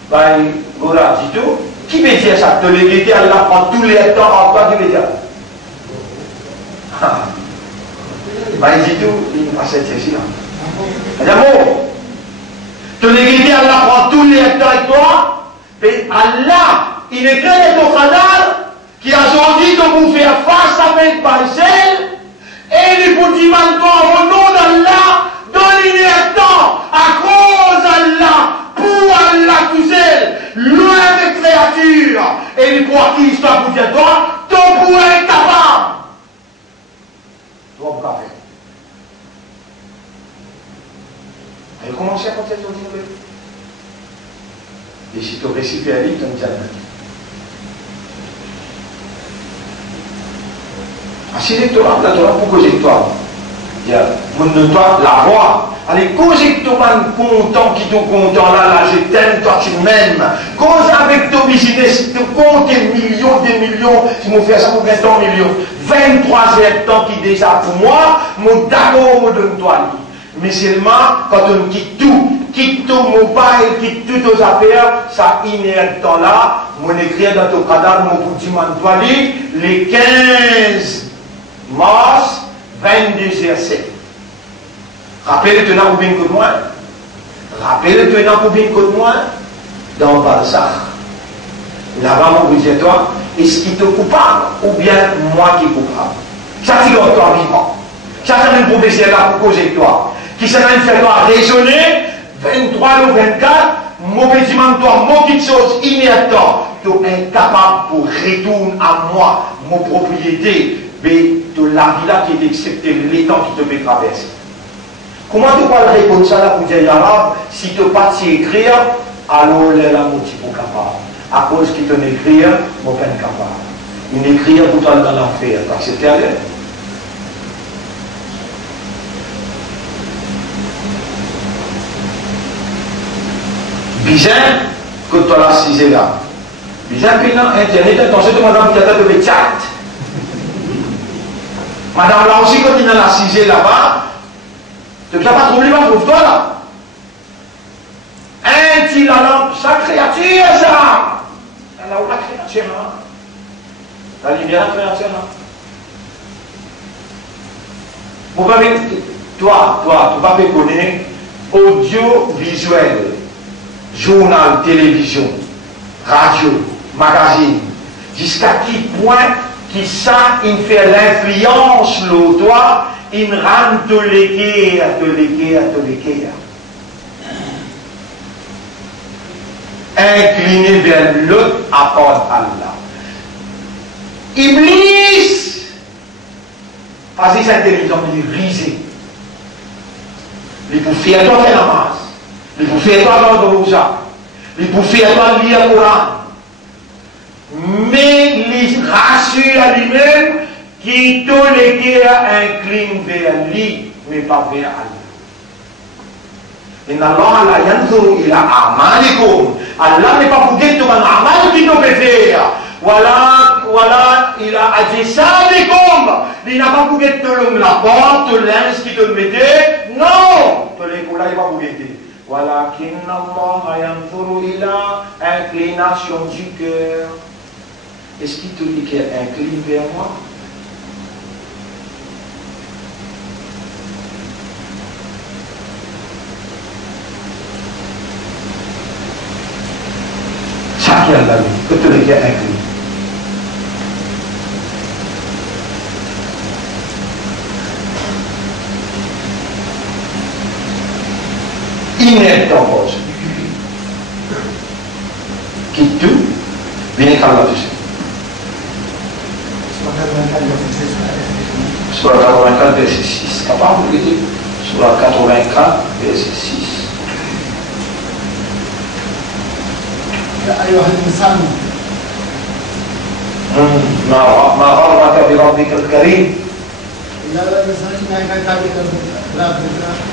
Ben, voilà, dis tout. Qui veut dire ça? De regarder Allah prend tous les temps en toi, qui veut dire? Ben, dis tout, il passe ici là. D'amour. De regarder Allah prend tous les temps et toi, mais Allah, il est créé ton canal qui a choisi de vous faire face avec Baïsel et il vous dit maintenant au nom d'Allah, donnez-lui un temps à cause d'Allah, pour Allah tout seul, loin des créatures, et il pour qui histoire pour dire toi, ton pour incapable. Toi, vous avez. Et commencez à compter sur le et si tu récipies à lui, tu me tiens. Si les Torah, la Torah pour causer toi, il y a mon toi la voix. Allez, causer toi content qui t'ont content là, je t'aime, toi tu m'aimes. Cause avec ton business, tu comptes des millions, si vous faites ça pour 20 millions. 23 temps qui déjà pour moi, mon d'accord, me donne toi. Mais seulement quand on quitte tout, quitte ton mobile, quitte toutes nos affaires, ça inerte temps là, mon écrit dans ton cadavre, mon petit mantoile, les 15 mars 22h07. Rappelez-le tenant pour bien que moi. Rappelez-le tenant pour bien que moi. Dans Balzac. Là-bas, mon vous toi, est-ce qu'il te coupable ou bien moi qui est coupable? Ça, c'est dans toi vivant. Ça, c'est un professeur là pour causer toi. Qui s'est même fait toi raisonner, 23 ou 24, mauvais dimanche, toi, mon petite chose inerte, tu es incapable pour retourner à moi, mon propriété, mais de la vie là qui est acceptée, les temps qui te fait traverser. Comment tu vas répondre ça là pour dire arabe, si tu pas t'y écrire, alors là, mon petit peu capable. À cause qu'il te écrire, mon pas capable. Il écrire pour toi dans l'enfer, tu acceptes à l'aide. Bizarre que tu as la cisée là. Bizarre que dans Internet, attention, tu madame qui a de chat. Madame là aussi, quand tu as la cisée là-bas, tu n'as pas trouvé ma trouve-toi là. Un petit la lampe, sa créature, ça. Elle a où la créature là? La lumière, la créature là. Vous pouvez, toi, tu vas me connaître audiovisuel. Journal, télévision, radio, magazine, jusqu'à qui point qui ça, il fait l'influence, le doigt, il rend de l'équerre. Incliné vers l'autre, apporte Allah. Iblis, parce que c'est intelligent, il est risé. Il peut faire toi faire la masse. Il faut faire toi dans le Rosa. Il faut faire toi lire le Coran. Mais il rassure à lui-même qui tous les guerres incline vers lui, mais pas vers Allah. Inna Allah la yanzuru ila a'malikum. Allah n'est pas pour dire tout un amal qui nous peut faire. Voilà, il a ajisadikum. Il n'a pas pour dire tout la porte, tout l'ins qui te mettait. Non! Tous les coups là, il va pour dire. Walakin Allah yanzuru ila inclination du cœur. Est-ce qu'il te dit qu'il incline vers moi? Ça qui est la vie, que te dit qu'il incline. Inerte en cause. Quitte tout, viens quand là-dessus. Sur la 84, verset 6. Capable de dire? Sur la 84, verset 6. أيها الإنسان ما غرك بربك الكريم. يا الإنسان إنك كاذب يا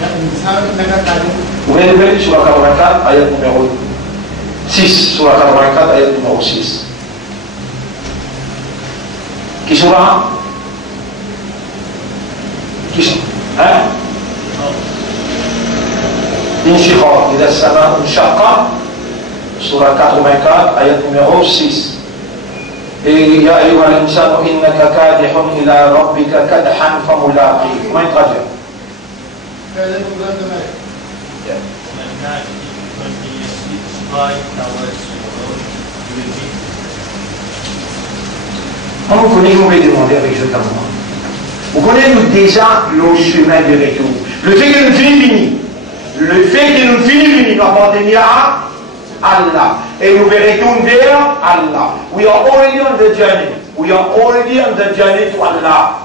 الإنسان إنك كاذب. Ouvrez sur la 84, ayat numéro 6. Sur la 84, ayat numéro 6. Qui sera Qui sont? Hein? Inshirah, il a sama Inshaqqa, surah 84, ayat numéro 6. Et Ya ayyuhal insanu innaka kadihun ila rabbika kadhan famulaqih. Comment il traduit? Vous connaissez, vous m'avez demandé avec ce temps. Vous connaissez déjà le chemin de retour. Le fait que nous finissons, le fait que nous finissons, nous appartenons à Allah. Et nous retournons vers Allah. We are already on the journey. We are already on the journey to Allah.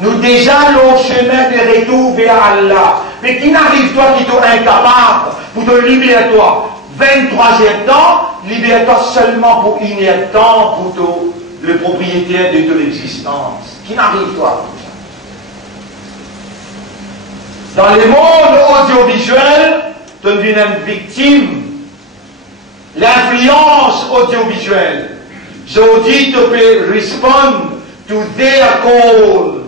Nous déjà le chemin de retour vers Allah. Mais qui n'arrive toi qui est incapable pour te libérer toi 23e temps, libère-toi seulement pour une temps pour toi, le propriétaire de ton existence. Qui n'arrive toi comme ça? Dans le monde audiovisuel, tu deviens une victime. L'influence audiovisuelle. So dit tu peux répondre to their call.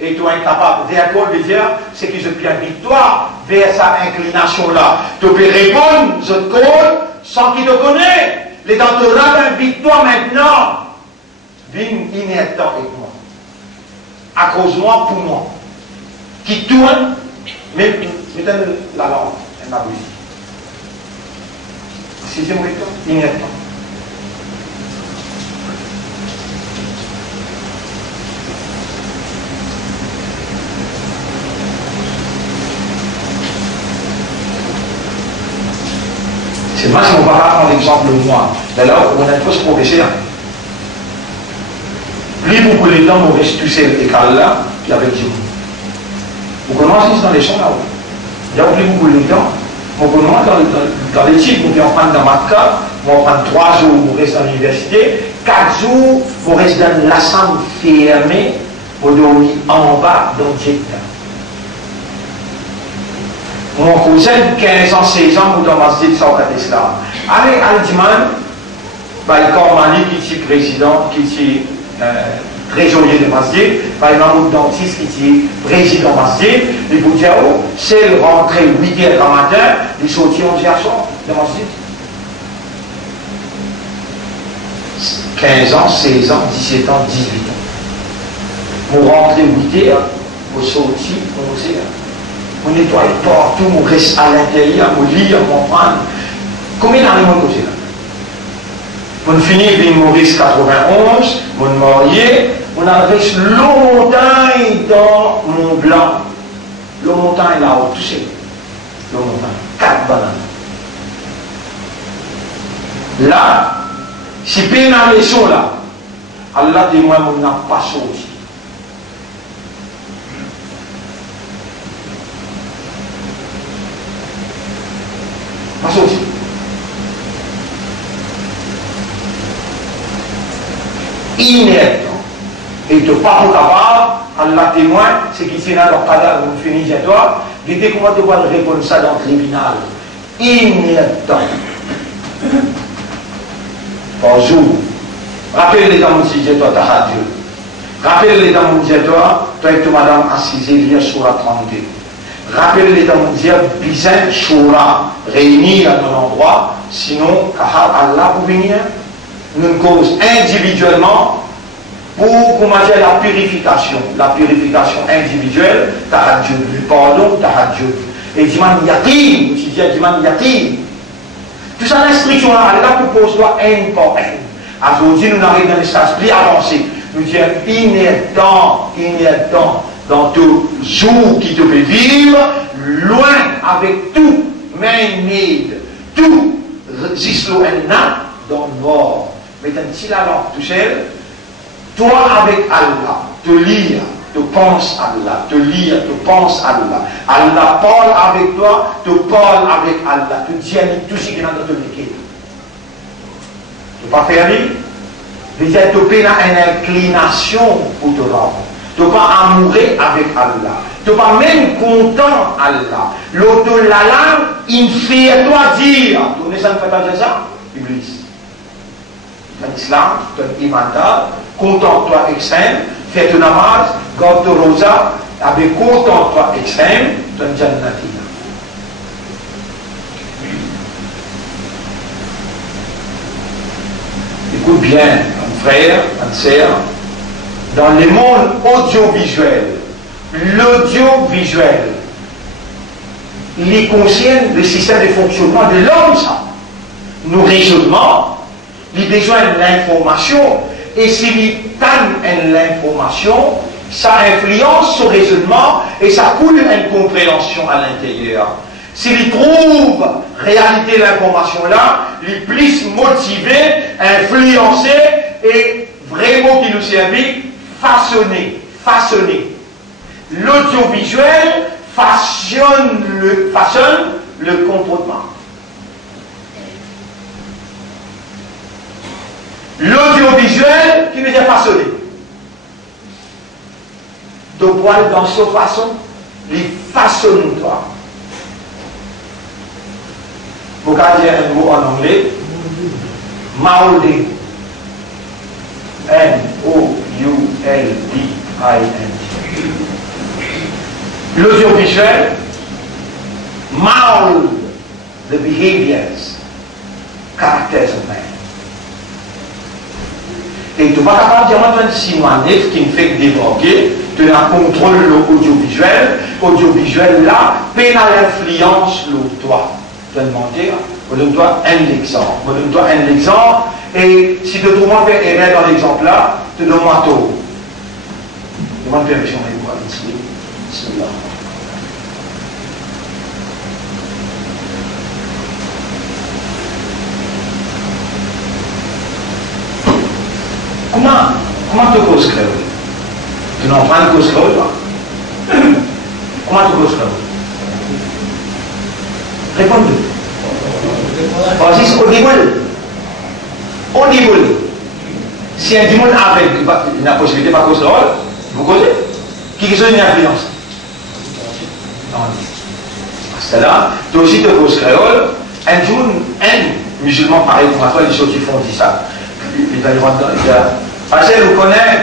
Et tu es incapable. Their call veut dire, c'est que je t'invite toi vers sa inclination-là. Tu peux répondre, je te call, sans qu'il te connaisse. Les temps te invite-toi maintenant. Viens inertant avec moi. Accroche-moi pour moi. Qui tourne, mais mettez la langue, elle m'a brisé. Sixième retour, inertant. C'est moi, si on va prendre l'exemple de moi. D'ailleurs, on a tous progressé. Plus beaucoup de temps, on reste tout seul et là, puis avec Dieu. Vous commencez dans les champs là-haut. Il y a plus beaucoup de temps. On commence dans les types, on prend dans ma cas, on prend 3 jours, on reste à l'université, 4 jours, on reste dans la chambre fermée, on dormir en bas dans le jet. Mon cousin, 15 ans, 16 ans, dans ma masjid Sawkat Islam. Allez, Al-Diman, il Kormani, qui est président, qui est trésorier de masjid, il Mahmoud Dentiste, qui est président de masjid, et vous dire, c'est le rentrée 8h du matin, il sortit 11h soir de masjid. 15 ans, 16 ans, 17 ans, 18 ans. Vous rentrez 8h, vous sortez 11h. On nettoie partout, on reste à l'intérieur, on lit, on comprend. Combien d'années on côté là? On finit avec Maurice 91, on est marié, on reste l'eau montagne dans Mont Blanc. L'eau montagne là-haut, tu sais. L'eau montagne, 4 bananes. Là, si peine à la maison là, Allah témoin, on n'a pas sorti. Pas sorti. Inerte. Et tu pas capable, Allah témoin, c'est qu'il s'est dans leur cadavre, on finit à toi, il était comment tu vas répondre ça dans le tribunal. Inerte. Bonjour. Rappelle-les dans mon sujet, toi, ta radio. Rappelle-les dans mon sujet, toi, tu madame assise, il y a sur la 32. Rappelle-les dans mon Dieu, Bizin, Shura, réunis à un endroit, sinon, Allah pour venir, nous cause individuellement pour commencer la purification individuelle, tahajjud, le pardon, tahajjud. Et diman yatim, tu dis diman yatim. Tout ça, l'instruction là, Allah propose toi un par un. Aujourd'hui, nous arrivons dans un stade plus avancé. Nous disons, il y a temps, dans tout jour qui te fait vivre, loin avec tout, man-made, tout, zislo enna, dans le mort. Mais tant que la langue tout seul, toi avec Allah, te lire, te penses à Allah, te lire, te penses à Allah. Allah parle avec toi, te parle avec Allah, te dit tout ce qui est dans notre équipe. Tu ne peux pas faire lire. Tu as une inclination pour te rendre. Tu ne peux pas amourer avec Allah. Tu ne peux pas même content Allah. L'auto la langue, il fait toi dire. Tu ne sais pas ça? Iblis. Dans l'islam, tu es imandal, contente-toi extrême, fait une namaz, garde ton rosa, avec contentement extrême, dans le Jannati. Écoute bien, mon frère, ma sœur, dans le monde audiovisuel, l'audiovisuel, il concerne le système de fonctionnement de l'homme, ça. Nos raisonnements, il a besoin de l'information, et s'il y a l'information, ça influence son raisonnement et ça coule une compréhension à l'intérieur. S'il trouve réalité l'information là, il est plus motivé, influencé et vraiment qui nous servit, façonner. L'audiovisuel façonne le comportement. L'audiovisuel qui veut dire façonner. De poil dans sa façon, il façonne toi. Vous pouvez dire un mot en anglais, molding. M-O-U-L-D-I-N-G. L'audiovisuel mold the behaviors, characters of man. Et tu vas capable de dire maintenant si moi neuf qui me fait dévoquer, tu as contrôle l'audiovisuel là, peine à l'influence le toi. Je vais demander, je donne-toi un exemple, et si tu trouves faire erreur dans l'exemple là, tu donnes-moi tout. Demande permission à moi, bismillah. Comment tu causes créole? Tu n'en prends une cause créole, toi? Comment tu causes créole? Réponds-le. Vas-y, on dit si un dimanche avec la possibilité de pas cause créole, vous causez? Qui est une influence? Non. Parce que là, tu aussi te causes créole, un jour, un musulman pareil pour toi, les choses qui font dit ça. Il va y avoir Pascal, vous connaissez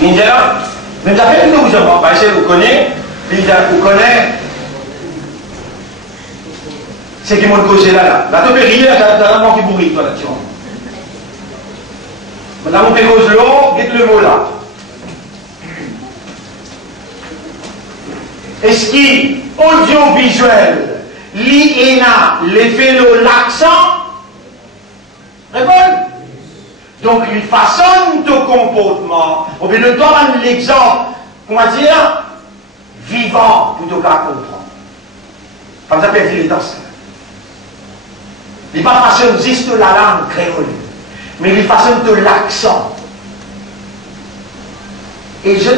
Ninja, même ça fait une musulman, Pascal, vous connaissez vous connaissez c'est qui m'ont causé là. La topé rire, t'as un mot qui bourrit, toi, là-dessus. Maintenant, on fait cause l'eau, dites le mot là. Est-ce qu'il audiovisuel, l'INA, l'effet l'accent? Réponds. Donc, il façonne ton comportement. On peut le donner l'exemple, comment dire, vivant, plutôt qu'à comprendre. Comme ça, peut dire dans ça. Il ne façonne pas juste la langue créole, mais il façonne de l'accent. Et je,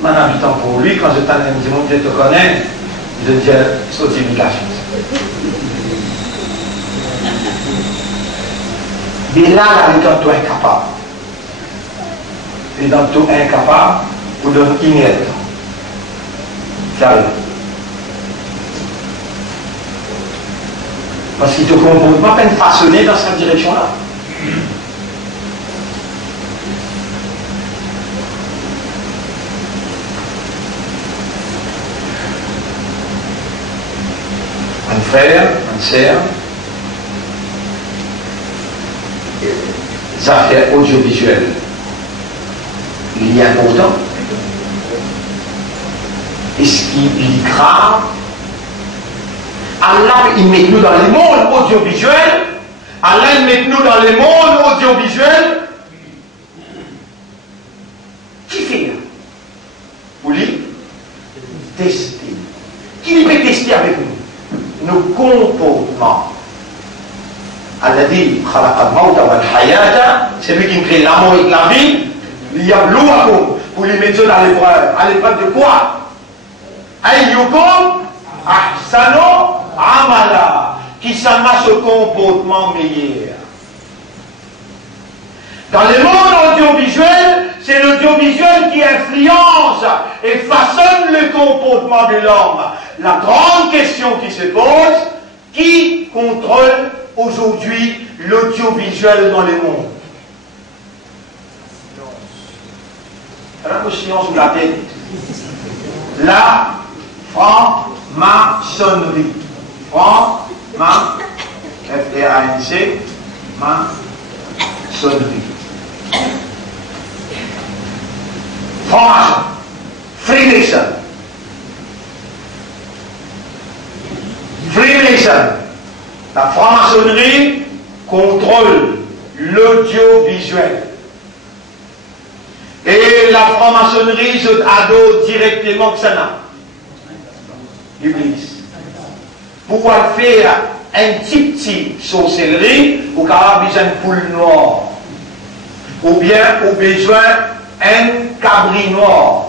mon habitant pour lui, quand je t'en dis, mon Dieu te connaît, je dis, c'est aussi une cachette. Mais là, il est dans tout incapable. Il est dans tout incapable ou dans inerte. Ça arrive. Parce qu'il ne te compose pas peine façonner dans cette direction-là. Un frère, une sœur, les affaires audiovisuelles, il est important. Est-ce qu'il est grave? Allah, il met nous dans le monde audiovisuel. Allah, il met nous dans le monde audiovisuel. Qui fait? Pour lui, tester. Qui peut tester avec nous? Nos comportements. Allah dit, c'est lui qui crée l'amour et la vie. Il y a l'ouakoum pour les mettre dans l'épreuve. À l'épreuve de quoi? Ayyukum ahsanu amala. Qui s'en a ce comportement meilleur. Dans le monde audiovisuel, c'est l'audiovisuel qui influence et façonne le comportement de l'homme. La grande question qui se pose, qui contrôle aujourd'hui l'audiovisuel dans le monde? un silence sous la tête. La franc-maçonnerie. F-R-A-N-C, maçonnerie. Franc-maçon. Freemason. Freemason. La franc-maçonnerie contrôle l'audiovisuel. Et la franc-maçonnerie se adore directement que ça n'a. L'Église. Pour faire un petit sorcellerie, au cas besoin une poule noire. Ou bien au besoin un cabri noir.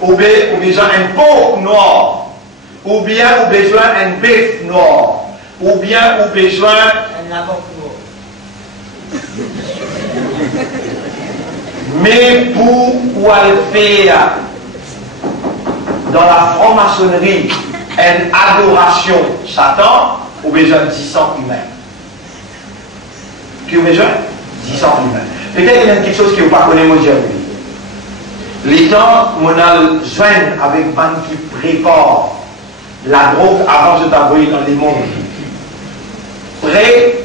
Ou bien au besoin un porc noir. Ou bien au besoin un bœuf noir. Ou bien au besoin un lapin noir. Mais pour faire dans la franc-maçonnerie une adoration Satan, au besoin de 10 ans humains. Qui au besoin 10 ans humains. Peut-être qu'il y a quelque chose que vous ne connaissez pas aujourd'hui. Les temps, on a besoin avec les gens qui préparent la drogue avant de t'envoyer dans les mondes. Prêt,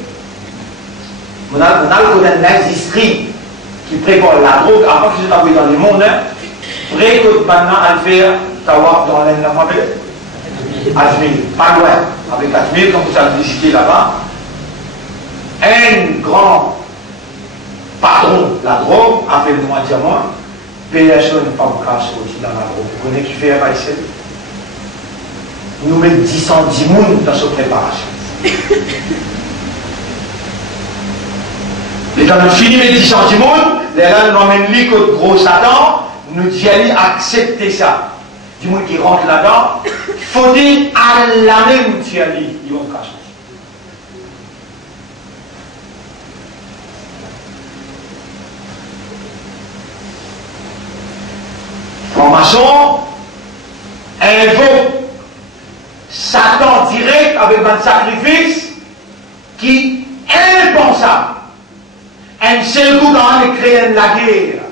on a le l'industrie qui prépare la drogue avant que je t'envoie dans les mondes. Prêt que maintenant à le faire, t'avoir dans l'endroit. Ajmir, pas loin, avec Ajmir, comme vous avez visité là-bas, un grand patron de la drogue, appelle-moi diamant, PSO ne pas vous casser aussi dans la drogue. Vous connaissez qui fait un ici? Nous mettons 10 ans, 10 mounes dans cette préparation. Et quand nous finissons les 10 ans, 10 mounes, les gens nous emmènent lui que gros Satan, nous disons accepter ça. Du monde qui rentre là-dedans, faut-il à la même tiali, ils vont cacher. Franc-maçon invoque Satan direct avec un sacrifice qui est impensable. Un seul coup quand on crée la guerre.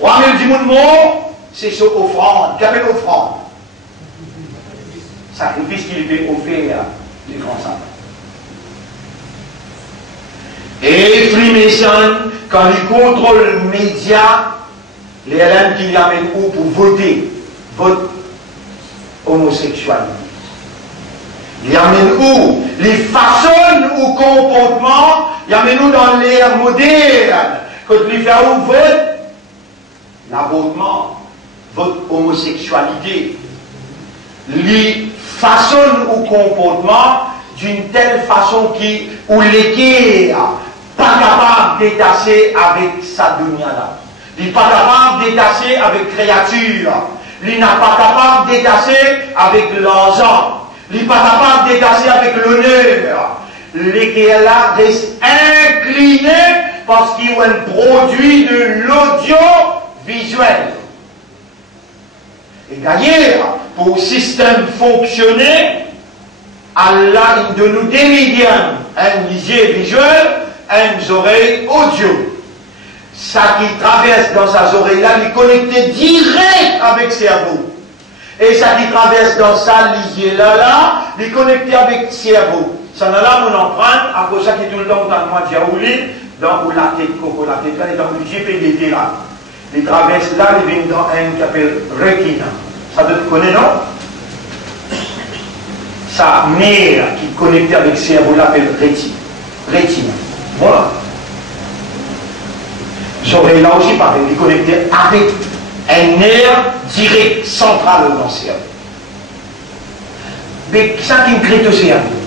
3000 du monde mort. C'est sur offrande, qu'appelle offrande. Sacrifice qu'il était offert les Français. Et Freemason, quand il contrôle les médias, les LM qui l'amènent où pour voter, vote homosexualité. Il amène où? Les façons ou comportements, il amène où dans l'ère moderne, quand il fait où vote l'avortement. Votre homosexualité, les façons ou comportement d'une telle façon où l'équerre pas capable de détacher avec sa dunya là. Il n'est pas capable de détacher avec créature. Il n'est pas capable de détacher avec l'argent. Il n'est pas capable de détacher avec l'honneur. L'équerre là reste incliné parce qu'il y a un produit de l'audiovisuel. Et d'ailleurs, pour le système fonctionner, Allah de nous démédier un lisier visuel, une oreille audio. Ça qui traverse dans sa oreille là, il est connecté direct avec ses cerveau. Et ça qui traverse dans sa lisier là, il est connecté avec cerveau. Ça n'a là mon empreinte, à cause ça qui est tout le temps dans le mois de Yaouli, dans la tête coco, la tête là, et dans le GPDT là. Les traverses là, ils viennent dans un qui s'appelle Retina. Ça te connaît, non? Sa mère qui est connectée avec ses cerveaux l'appelle Retina. Voilà. J'aurais là aussi pareil, il est connecté avec un nerf direct central dans le cerveau. Mais ça qui me crée au cerveau.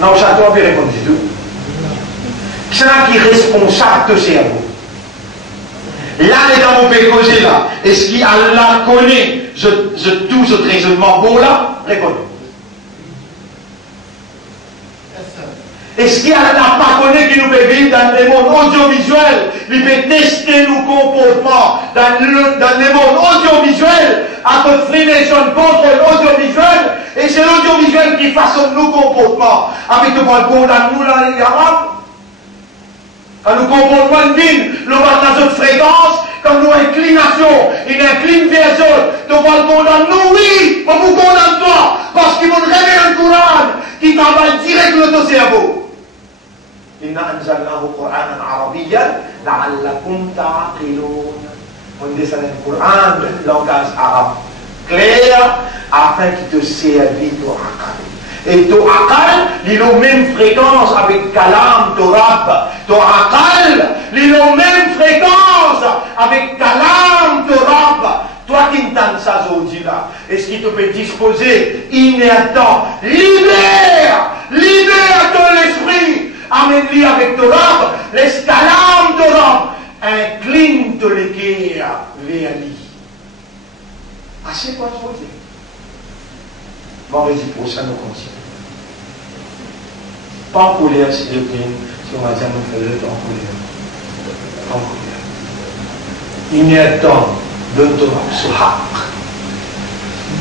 Non, ça doit bien répondre du tout. C'est là qui est responsable de cerveau. Là, les gens on peut causer là. Est-ce qu'Allah connaît tout ce raisonnement beau là? Répondez. Est-ce qu'Allah n'a pas connaît qu'il nous peut vivre dans le monde audiovisuel? Il peut tester nos comportements dans le monde audiovisuel à cause de Freemason contre l'audiovisuel. Et c'est l'audiovisuel qui façonne nos comportements. Avec le balcon dans nous, là, les Arabes. nous comprenons bien, nous avons dans notre fréquence, comme nous inclination, il incline vers eux, nous allons condamner nous, oui, mais vous condamnez toi, parce qu'ils vont révéler un Coran qui travaille direct dans ton cerveau. Inna anzalnahu Qur'anan Arabiyyan la'allakum ta'qilun. On descend le Coran, le langage arabe clair, afin qu'il te serve ton akal. Et ton akal, il a la même fréquence avec kalam, ton rab. Ton akal, il a la même fréquence avec kalam, ton rab. Toi qui entends ça aujourd'hui là, est-ce qu'il te peut disposer immédiatement? Libère ton esprit, amène-lui avec ton rab, laisse kalam, ton rab. Incline ton l'équerre vers lui. Assez quoi je veux dire? Vendredi prochain, nous continuons. Pas en colère, si je prie, si on va dire nous faisons en colère. En colère. Il n'y a temps de te sur haq.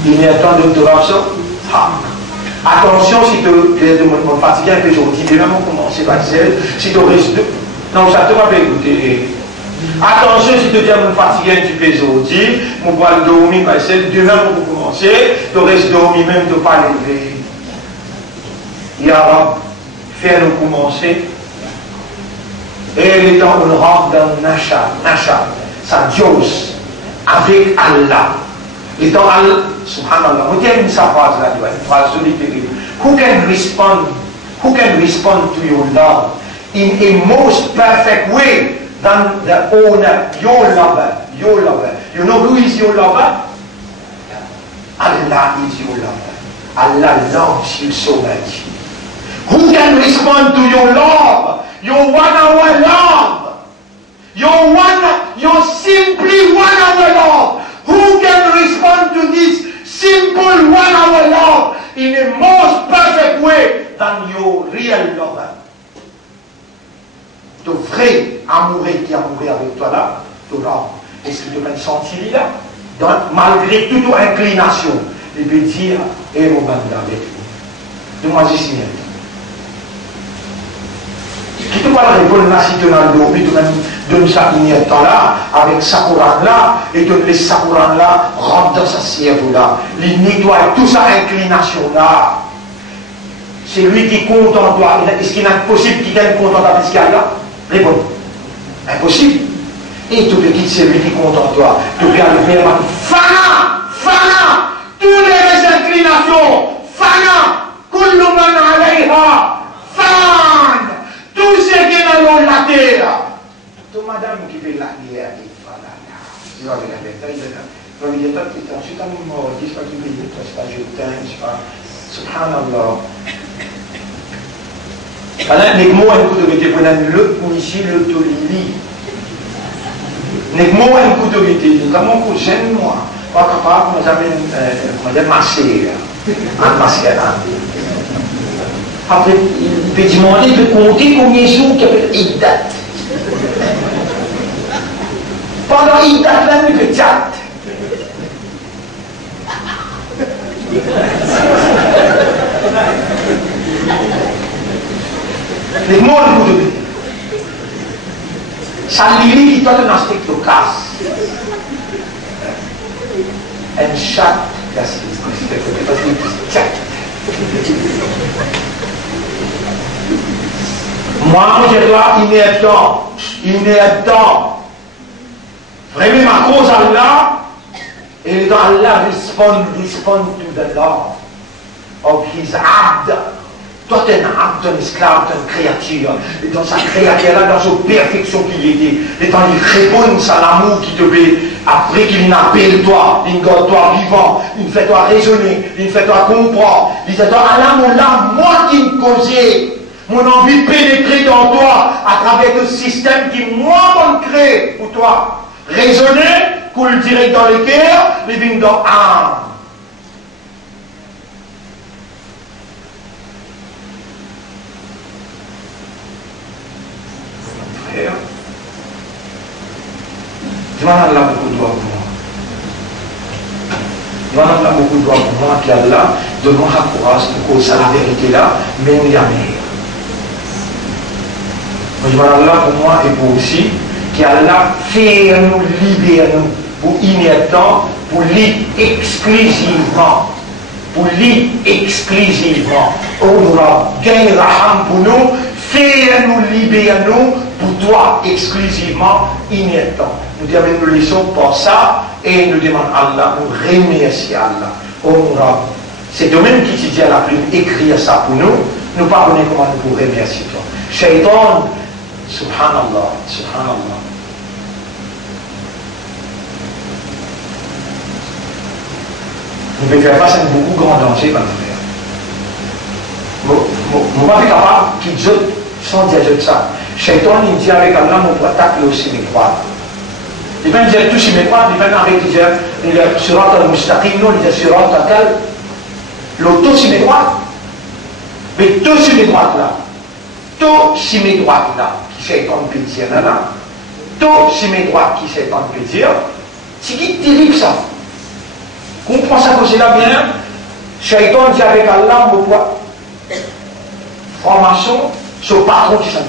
Il n'y a temps de te sur haq. Attention, si tu es fatigué un peu aujourd'hui, demain on commence par dire, si tu restes. Non, ça te va pas écouter. Attention, si tu es fatigué un petit peu aujourd'hui, on va dormir par celle, demain pour commencer, tu restes dormi même, tu ne pas lever. Ya faire nous commencer. Et les temps on rentre dans Nasha, sa Dios, avec Allah. Les temps Allah, subhanallah, on tient une phrase là, une phrase terrible. Who can respond to your love in a most perfect way than the owner, your lover? You know who is your lover? Allah is your lover. Allah loves you so much. Who can respond to your love? Your 1 hour love. Your simply 1 hour love. Who can respond to this simple 1 hour love in a most perfect way than your real lover? Ton vrai amoureux qui a mouru avec toi là, ton love. Est-ce qu'il te peut sentir là? Donc, malgré toute inclination, il peut dire, et mon banda avec nous. Moi, j'y signe. Qui te va répondre là si tu as le dos, tu donnes ça une temps là, avec sa couronne là, et tu laisses sa couronne là, rentre dans sa cerveau là, il nettoie toute sa inclination là. C'est lui qui compte en toi. Est-ce qu'il est impossible qu'il gagne compte en ta fiscale là? Réponds. Impossible. Et tout le petit, c'est lui qui compte en toi. Tu regardes le père, Fana, toutes les inclinations, Fana, kullu man alayha, Fan. Tout ce qui est dans la terre. Tout madame qui fait la guerre, il va là. Il va la bête. Il va dire, je suis tellement mort, je ne sais pas qui veut, je ne sais pas, je t'aime, je ne sais pas. Subhanallah. Alors, les mots, un coup de vérité, pour le ici, le tolili. Les mots, un coup de vérité, notamment pour j'aime moi. Pas capable, nous avons massé. Un masque. Après, il peut demander de compter combien de jours qu'il appelle Iddat. Pendant Iddat, là, il peut tchat. Les mots de vous donner. Ça limite qui doit un aspect de casse. Un chat, parce qu'il tchat. Moi, je dois immédiatement. Vraiment, ma cause à Allah, et dans Allah respond to the love of his abd. Toi, tu es un abd, tu es un esclave, tu es une créature. Et dans sa créature-là, dans sa perfection qu'il était, et dans il répond à l'amour qui te fait, après qu'il n'appelle toi, il garde toi vivant, il fait toi raisonner, il fait toi comprendre, il fait toi, Allah, mon âme, moi qui me causais. Mon envie de pénétrer dans toi à travers le système qui moi m'en crée pour toi. Raisonner, coule direct dans le cœur, living dans l'âme. Frère, je m'en ai là beaucoup de doigts pour moi. Je m'en ai là beaucoup de doigts pour moi, qui a là, de mon courage, pour cause à la vérité là, mais il y a meilleur. Je Allah pour moi et pour aussi, qui Allah fait nous libérer nous pour inertant, pour lire exclusivement. Pour lire exclusivement. On va gagner raham pour nous, faire nous libérer nous pour toi exclusivement inertant. Nous devons nous laisser pour ça et nous demandons Allah, nous remercier Allah. On va. C'est domaine qui te dit à la plume écrire ça pour nous, nous pardonner comment nous pouvons remercier toi. Shaitan, subhanallah, subhanallah. Nous pouvons faire face à un beaucoup grand danger dans le faire. Nous ne sommes pas capables qu'ils jetent sans dire ça. Shaitan, il dit avec Allah, nous pouvons attaquer aussi les croix. Il va dire tout sur mes croix, il va avec dire, il est sur un mustaqim, non, il est sur un tacal. L'auto sur mes droites, mais tout sur mes droites là, tout sur mes droites là, qui fait comme pétir là, tout sur mes droites qui fait comme pétir, c'est qui terrible ça. Comprends ça que c'est là bien, Shaitan dit avec Allah, mon poids, formation, ce patron qui s'en va.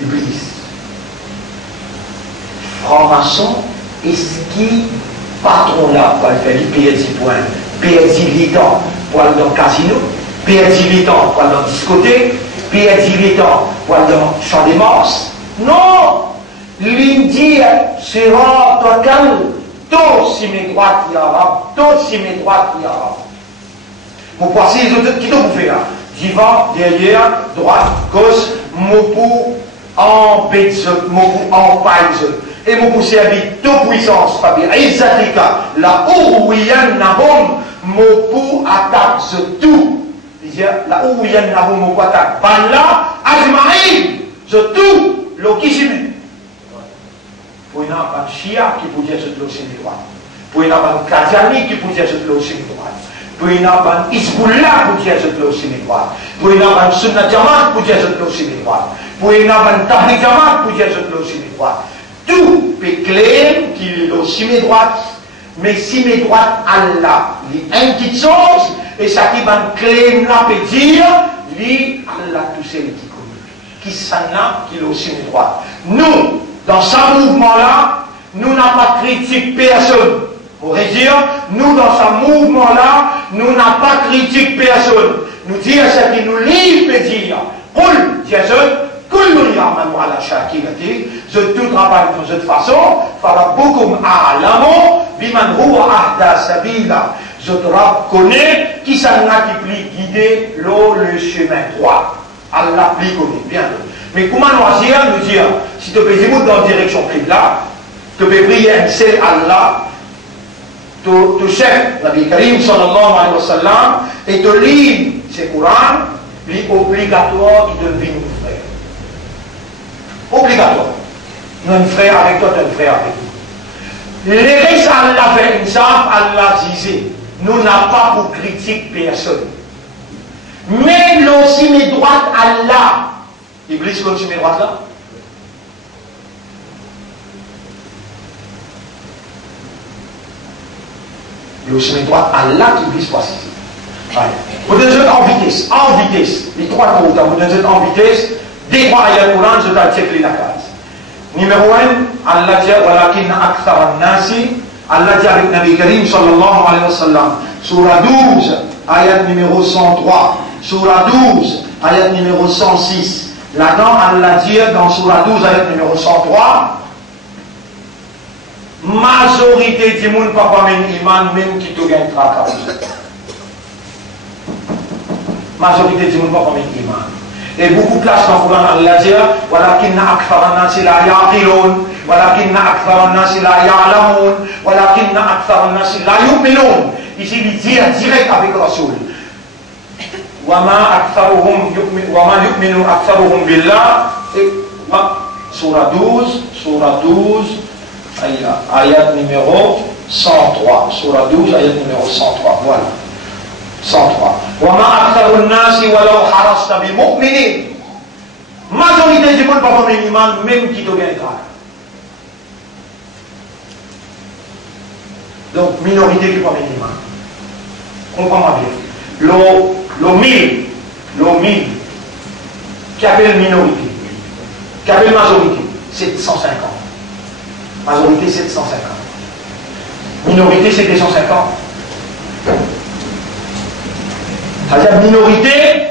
Iblis. Formation, et ce qui patron là, pour faire les payer 10 points. Perdu les temps pour aller dans le casino, perdu les temps pour aller dans la discothèque, perdu les temps pour aller dans le champ des morses. Non! L'Indie sera total, tous si mes droites y aura, tous si mes droites y aura. Vous passez les autres, qui doivent vous faire là? Devant, derrière, droite, gauche, Mopou en bête, Mopou en paille. Et mon poussé habite toute puissance, pas bien. Isatrika, la ououyan nabom, Mopou attaque ce tout. Il la ououyan nabom, Mopou attaque. Banla, ajmaïm, ce tout, l'okishimi. Pour une ban Shia qui peut dire ce aussi de droite. Pour une ban Kazani qui peut dire ce aussi de droite. Pour une ban Isbullah qui peut dire ce aussi de droite. Pour une ban Sunna Jamaat qui peut dire ce aussi de droite. Pour une ban Tabligh Jamaat qui peut dire ce aussi de droite. Tout peut clair qu'il est aussi mes droites, mais si mes droites Allah, il y a une petite chose, et ça qui va clair là peut dire, lui Allah tout seul qui s'en a, qu'il est aussi mes droites. Nous, dans ce mouvement-là, nous n'avons pas critiqué personne. On pourrait dire, nous dans ce mouvement-là, nous n'avons pas critiqué personne. Nous disons ce qui nous livre peut dire, Qul, Jésus, je tout travaille de cette façon, je te reconnais qui s'en a qui plie guider le chemin droit. Allah plie connaît bien. Mais comment nous dire, si tu peux dire dans la direction là, tu peux prier un seul Allah, tu chef, Nabi Karim sallallahu alayhi wa sallam, et tu lis ce Coran, il est obligatoire de devenir un frère. Obligatoire. Nous sommes un frère avec toi, tu es un frère avec nous. Les restes, Allah fait une savent, Allah disait, nous n'avons pas pour critique personne. Mais aussi mes droites, Allah. Iblis aussi mes droites là. Et aussi mes droites, Allah qui Iblis passe ici. Vous devez être en vitesse, les trois cours, vous devez être en vitesse. Des trois ayats Coran, je dois checker la case. Numéro 1, Allah dit, walakin akthar an-nasi, Allah dit avec Nabi Karim sallallahu alayhi wa sallam, surah 12, ayat numéro 103, surah 12, ayat numéro 106. Là-dedans, Allah dit dans surah 12, ayat numéro 103, majorité du monde pas comme un iman, même qui te gagne tracas. Majorité du monde pas comme un iman. Et beaucoup de places dans le Coran, Allah dit walakinna akthara an-nasi la yaqilun, walakinna akthara an-nasi la ya'lamun, walakinna akthara an-nasi la yu'minun. Ici, il dit direct avec Rasoul. Wama yu'minu aktharuhum billah. Surah 12, ayat numéro 103. Surah 12, ayat numéro 103. Voilà. 103. وَمَا أَكْثَرُ النَّاسِ وَلَوْ حَرَصْتَ بِمُؤْمِنِينَ. Majorité du monde pas comme un imam, même qui te gagnera. Donc, minorité qui pas un imam. Comprends-moi bien. Le 1000 Qui appelle minorité? Qui appelle majorité? 750. Majorité 750. Minorité c'est 250. C'est-à-dire minorité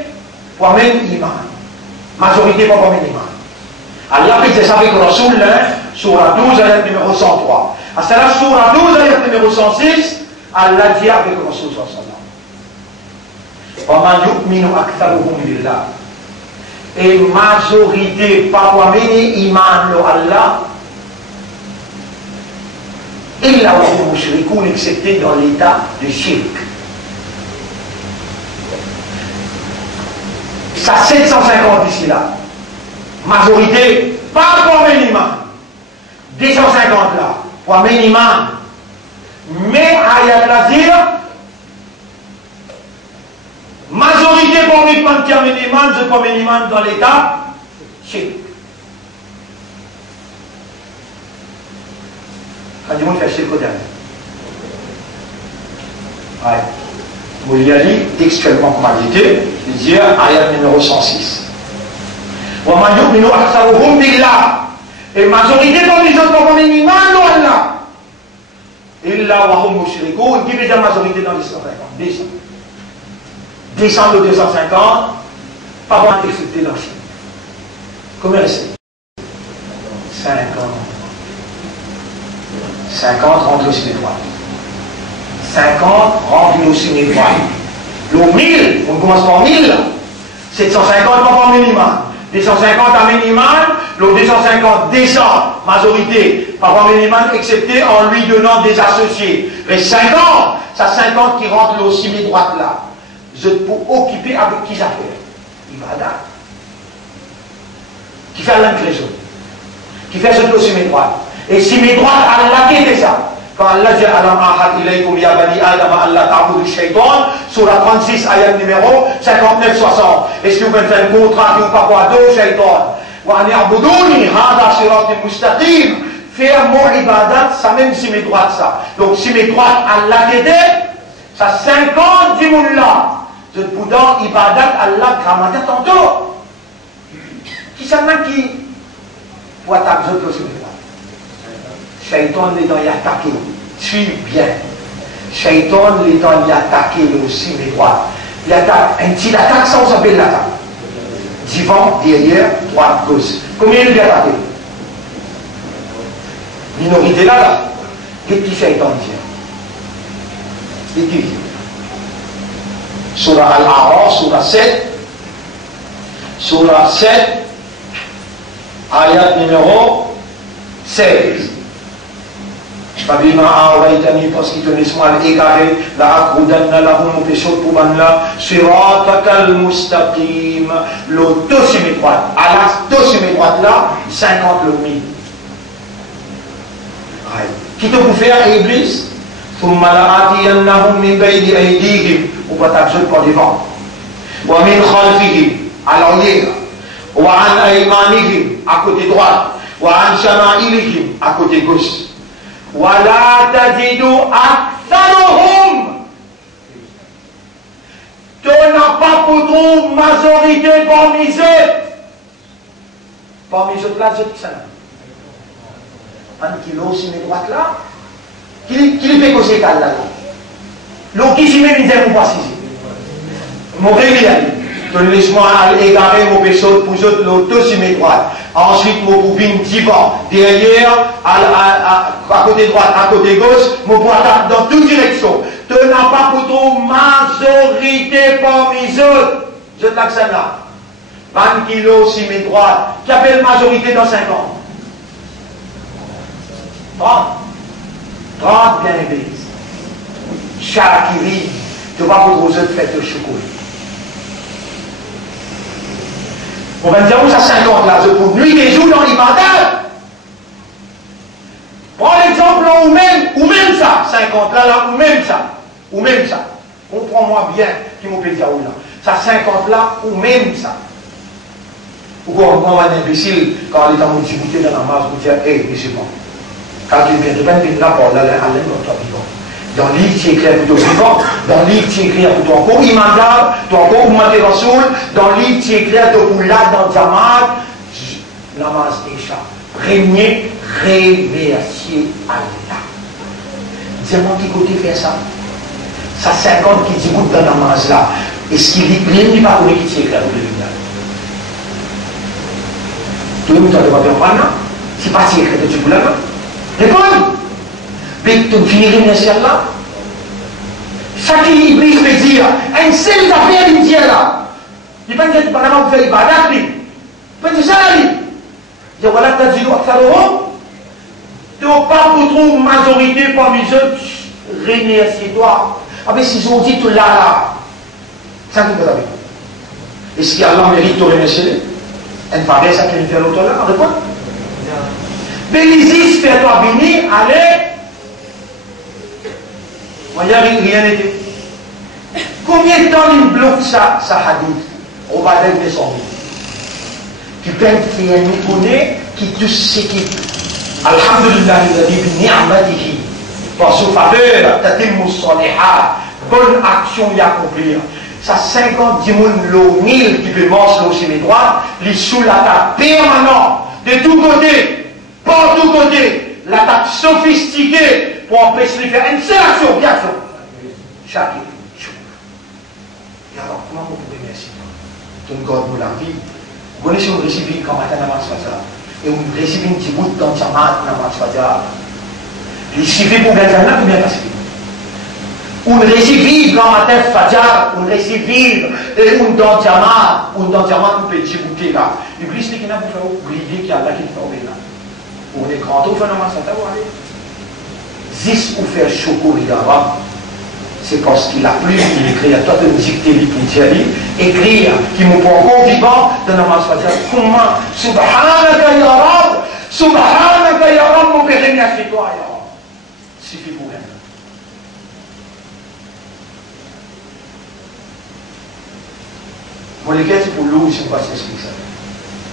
pour même iman. Majorité pour même iman. Allah dit ça avec Rasoul, Surah 12, ayat numéro 103. À cela, Surah 12, ayat numéro 106, Allah dit avec Rasoul sallallahu alayhi wa sallam. Et majorité par même iman lo Allah, il a aussi mushrikoun excepté dans l'état de shirk. Ça 750 ici là. Majorité, pas pour minimum. 250 là, pour minimum. Mais ayat la dire, majorité pour minimum qui a minimum, je pour minimum dans l'état shirk. Quand du monde fait shirk au dernier. Ouais. Vous y allez textuellement comme a dit, il dit ayat numéro 106. Et majorité parmi les autres comme minimum, Allah. Illa wa hum mushrikoun, qui veut dire majorité dans 250? 200 de 250, pas vraiment accepté dans le chien. Combien c'est? 50. 50 rentre aussi les droits. 50 rentre aussi les droits. Le 1000, on commence par 1000. 750 pas par minimum. 250 à minimum, le 250 descend, majorité, par rapport minimum, excepté en lui donnant des associés. Les 50, ça 50 qui rentre aussi mes droites là. Je pour occuper avec qui j'affaire? Ibadat. Qui fait l'impression. Qui fait ce aussi mes droites. Et si mes droites, Allah qui était ça? Quand Allah dit Alam ahad ilaykum ya bani Adam Allah ta'budu shaytan, surah 36, ayat numéro 59-60. Est-ce que vous pouvez faire un contrat qui vous pas quoi deux shaytan? Wa ani abuduni, hada sirat mustaqim. Faire mon ibadat, ça même si mes droites ça. Donc si mes droites Allah qui était, ça 50 du monde là. Je vous donne ibadat Allah grammaté tantôt. Qui ça n'a qui? Pour attaquer je peux se faire. Shaitan les dans y attaquer, suis bien. Shaitan les dans y attaquer aussi mes droits. Il attaque, un petit attaque, ça on s'appelle l'attaque. Devant, derrière, droite, gauche. Combien il vient attaquer? Minorité là. Qu'est-ce que Shaitan dit? Et qui? Surah Al-A'raf, Surah 7. Surah 7, ayat numéro 16. Fabima awaitani parce qu'il tenait soin égaré, la akoudanna lahum au péché pour banla, siratakal mustaqim, l'autosimé droite. À l'autosimé droite là, 50 le mi. Qui te vous faire Iblis? Thumma la'atiyannahum min bayni aydihim, ou pas t'absout par devant. Wa min khalfihim, à l'arrière. Wa an aymanihim, à côté droite. Wa an shama'ilihim, à côté gauche. Wala tajidu aktharuhum. Tu n'as pas pour trouver majorité parmi eux. Parmi eux là, c'est ça. Un kilo, si mes droites là, qui fait que c'est là. L'eau qui s'y met, il dit, vous passez ici. Mon réel, je laisse-moi égarer mon péché pour eux, l'auto, si mes droites. Ensuite, mon boubine divan, derrière, à côté droite, à côté gauche, mon boîte dans toute direction. Tu n'as pas pour ton majorité parmi eux. Je t'accède là. 20 kilos, si mes droites. Qui appelle majorité dans 5 ans? 30. 30 bien élevé. Chakiri. Tu vas pour aux autres fêtes de chocolat. On va dire où ça 50 là, je pour nuit et jour dans l'ibadat. Prends l'exemple ou même ça, 50 là, ou même ça. Comprends-moi bien qui m'ont fait dire où là. Ça 50 là, ou même ça. Ou quand on va un imbécile, quand il est en difficulté dans la masse, vous dire, hé, mais c'est bon. Quand tu viens de venir là pour aller à l'un de notre vivant. Dans le livre, tu écris pour ton vivant. Dans le livre, tu écris pour ton corps imandable, ton corps augmenté dans soul. Dans le livre, tu écris pour là dans le diamant. Namaz déjà. Régner, remercier Allah. Dis-moi qui côté fait ça. Ça 50 qui dit bout dans la namaz là. Est-ce qu'il dit rien n'est pas connu qui tu écris pour le vivant? Tout le monde ne doit pas faire. C'est pas si écrit de tu voulais. Réponds. Mais tu finirais remercier Allah. Chaque Iblis peut dire, un seul affaire il dit là. Il peut dire, par exemple, vous faites ibadat, il peut dire ça là. Il dit, voilà, tu as dit, donc pas pour trouver une majorité parmi eux, remercie-toi. Ah mais s'ils ont dit tout là, ça qui peut t'arriver. Est-ce qu'Allah mérite de remercier? Un faveur, ça qu'il fait l'autre là, on répond. Bélisis, fais-toi bénir, allez. Moi, il n'y a rien été. Combien de temps il bloque ça hadith? On va lever son vie. Tu peux faire un connaît qui tout ce qui. Alhamdulillah, il a dit, ni'matihi. Par sa faveur, tatimmu salihat, bonne action y accomplir. Ça 50 10 qui peut manger l'eau chez les droits, les sous l'attaque permanente, de tous côtés, par tous côtés, l'attaque sophistiquée pour empêcher de faire une seule action, bien sûr. Chaque jour. Et alors, comment vous pouvez merci? Tout le monde la vie. Vous connaissez une récipiente quand matin namaz fajar. Et une récipiente qui bout dans sa main namaz fajar. Il suffit pour gagner là, combien de récipients? Une récipiente quand matin fajar, une récipiente, et une dans diamant, une dans diamant, vous pouvez djibouter là. L'Iblis n'est qu'un peu oublié qu'il y a là qui fait oublier là. Pour les grands au namaz fajar, vous allez. Zis ou faire choco l'Iran. C'est parce qu'il a plus écrit à toi de dicter les écrire qui me prend encore vivant de namaz fajar. Comment Subhanaka ya Rab, Subhanaka ya Rab, mon père, merci toi ya Rab. Suffit pour elle. Mon les c'est pour l'eau, je ne sais pas si j'explique ça.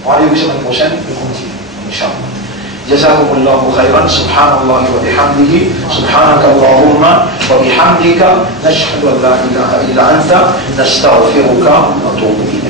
Rendez-vous la semaine prochaine, on continue. Inch'Allah. جزاكم الله خيرا سبحان الله وبحمده سبحانك اللهم وبحمدك نشهد ان لا اله الا انت نستغفرك ونتوب اليك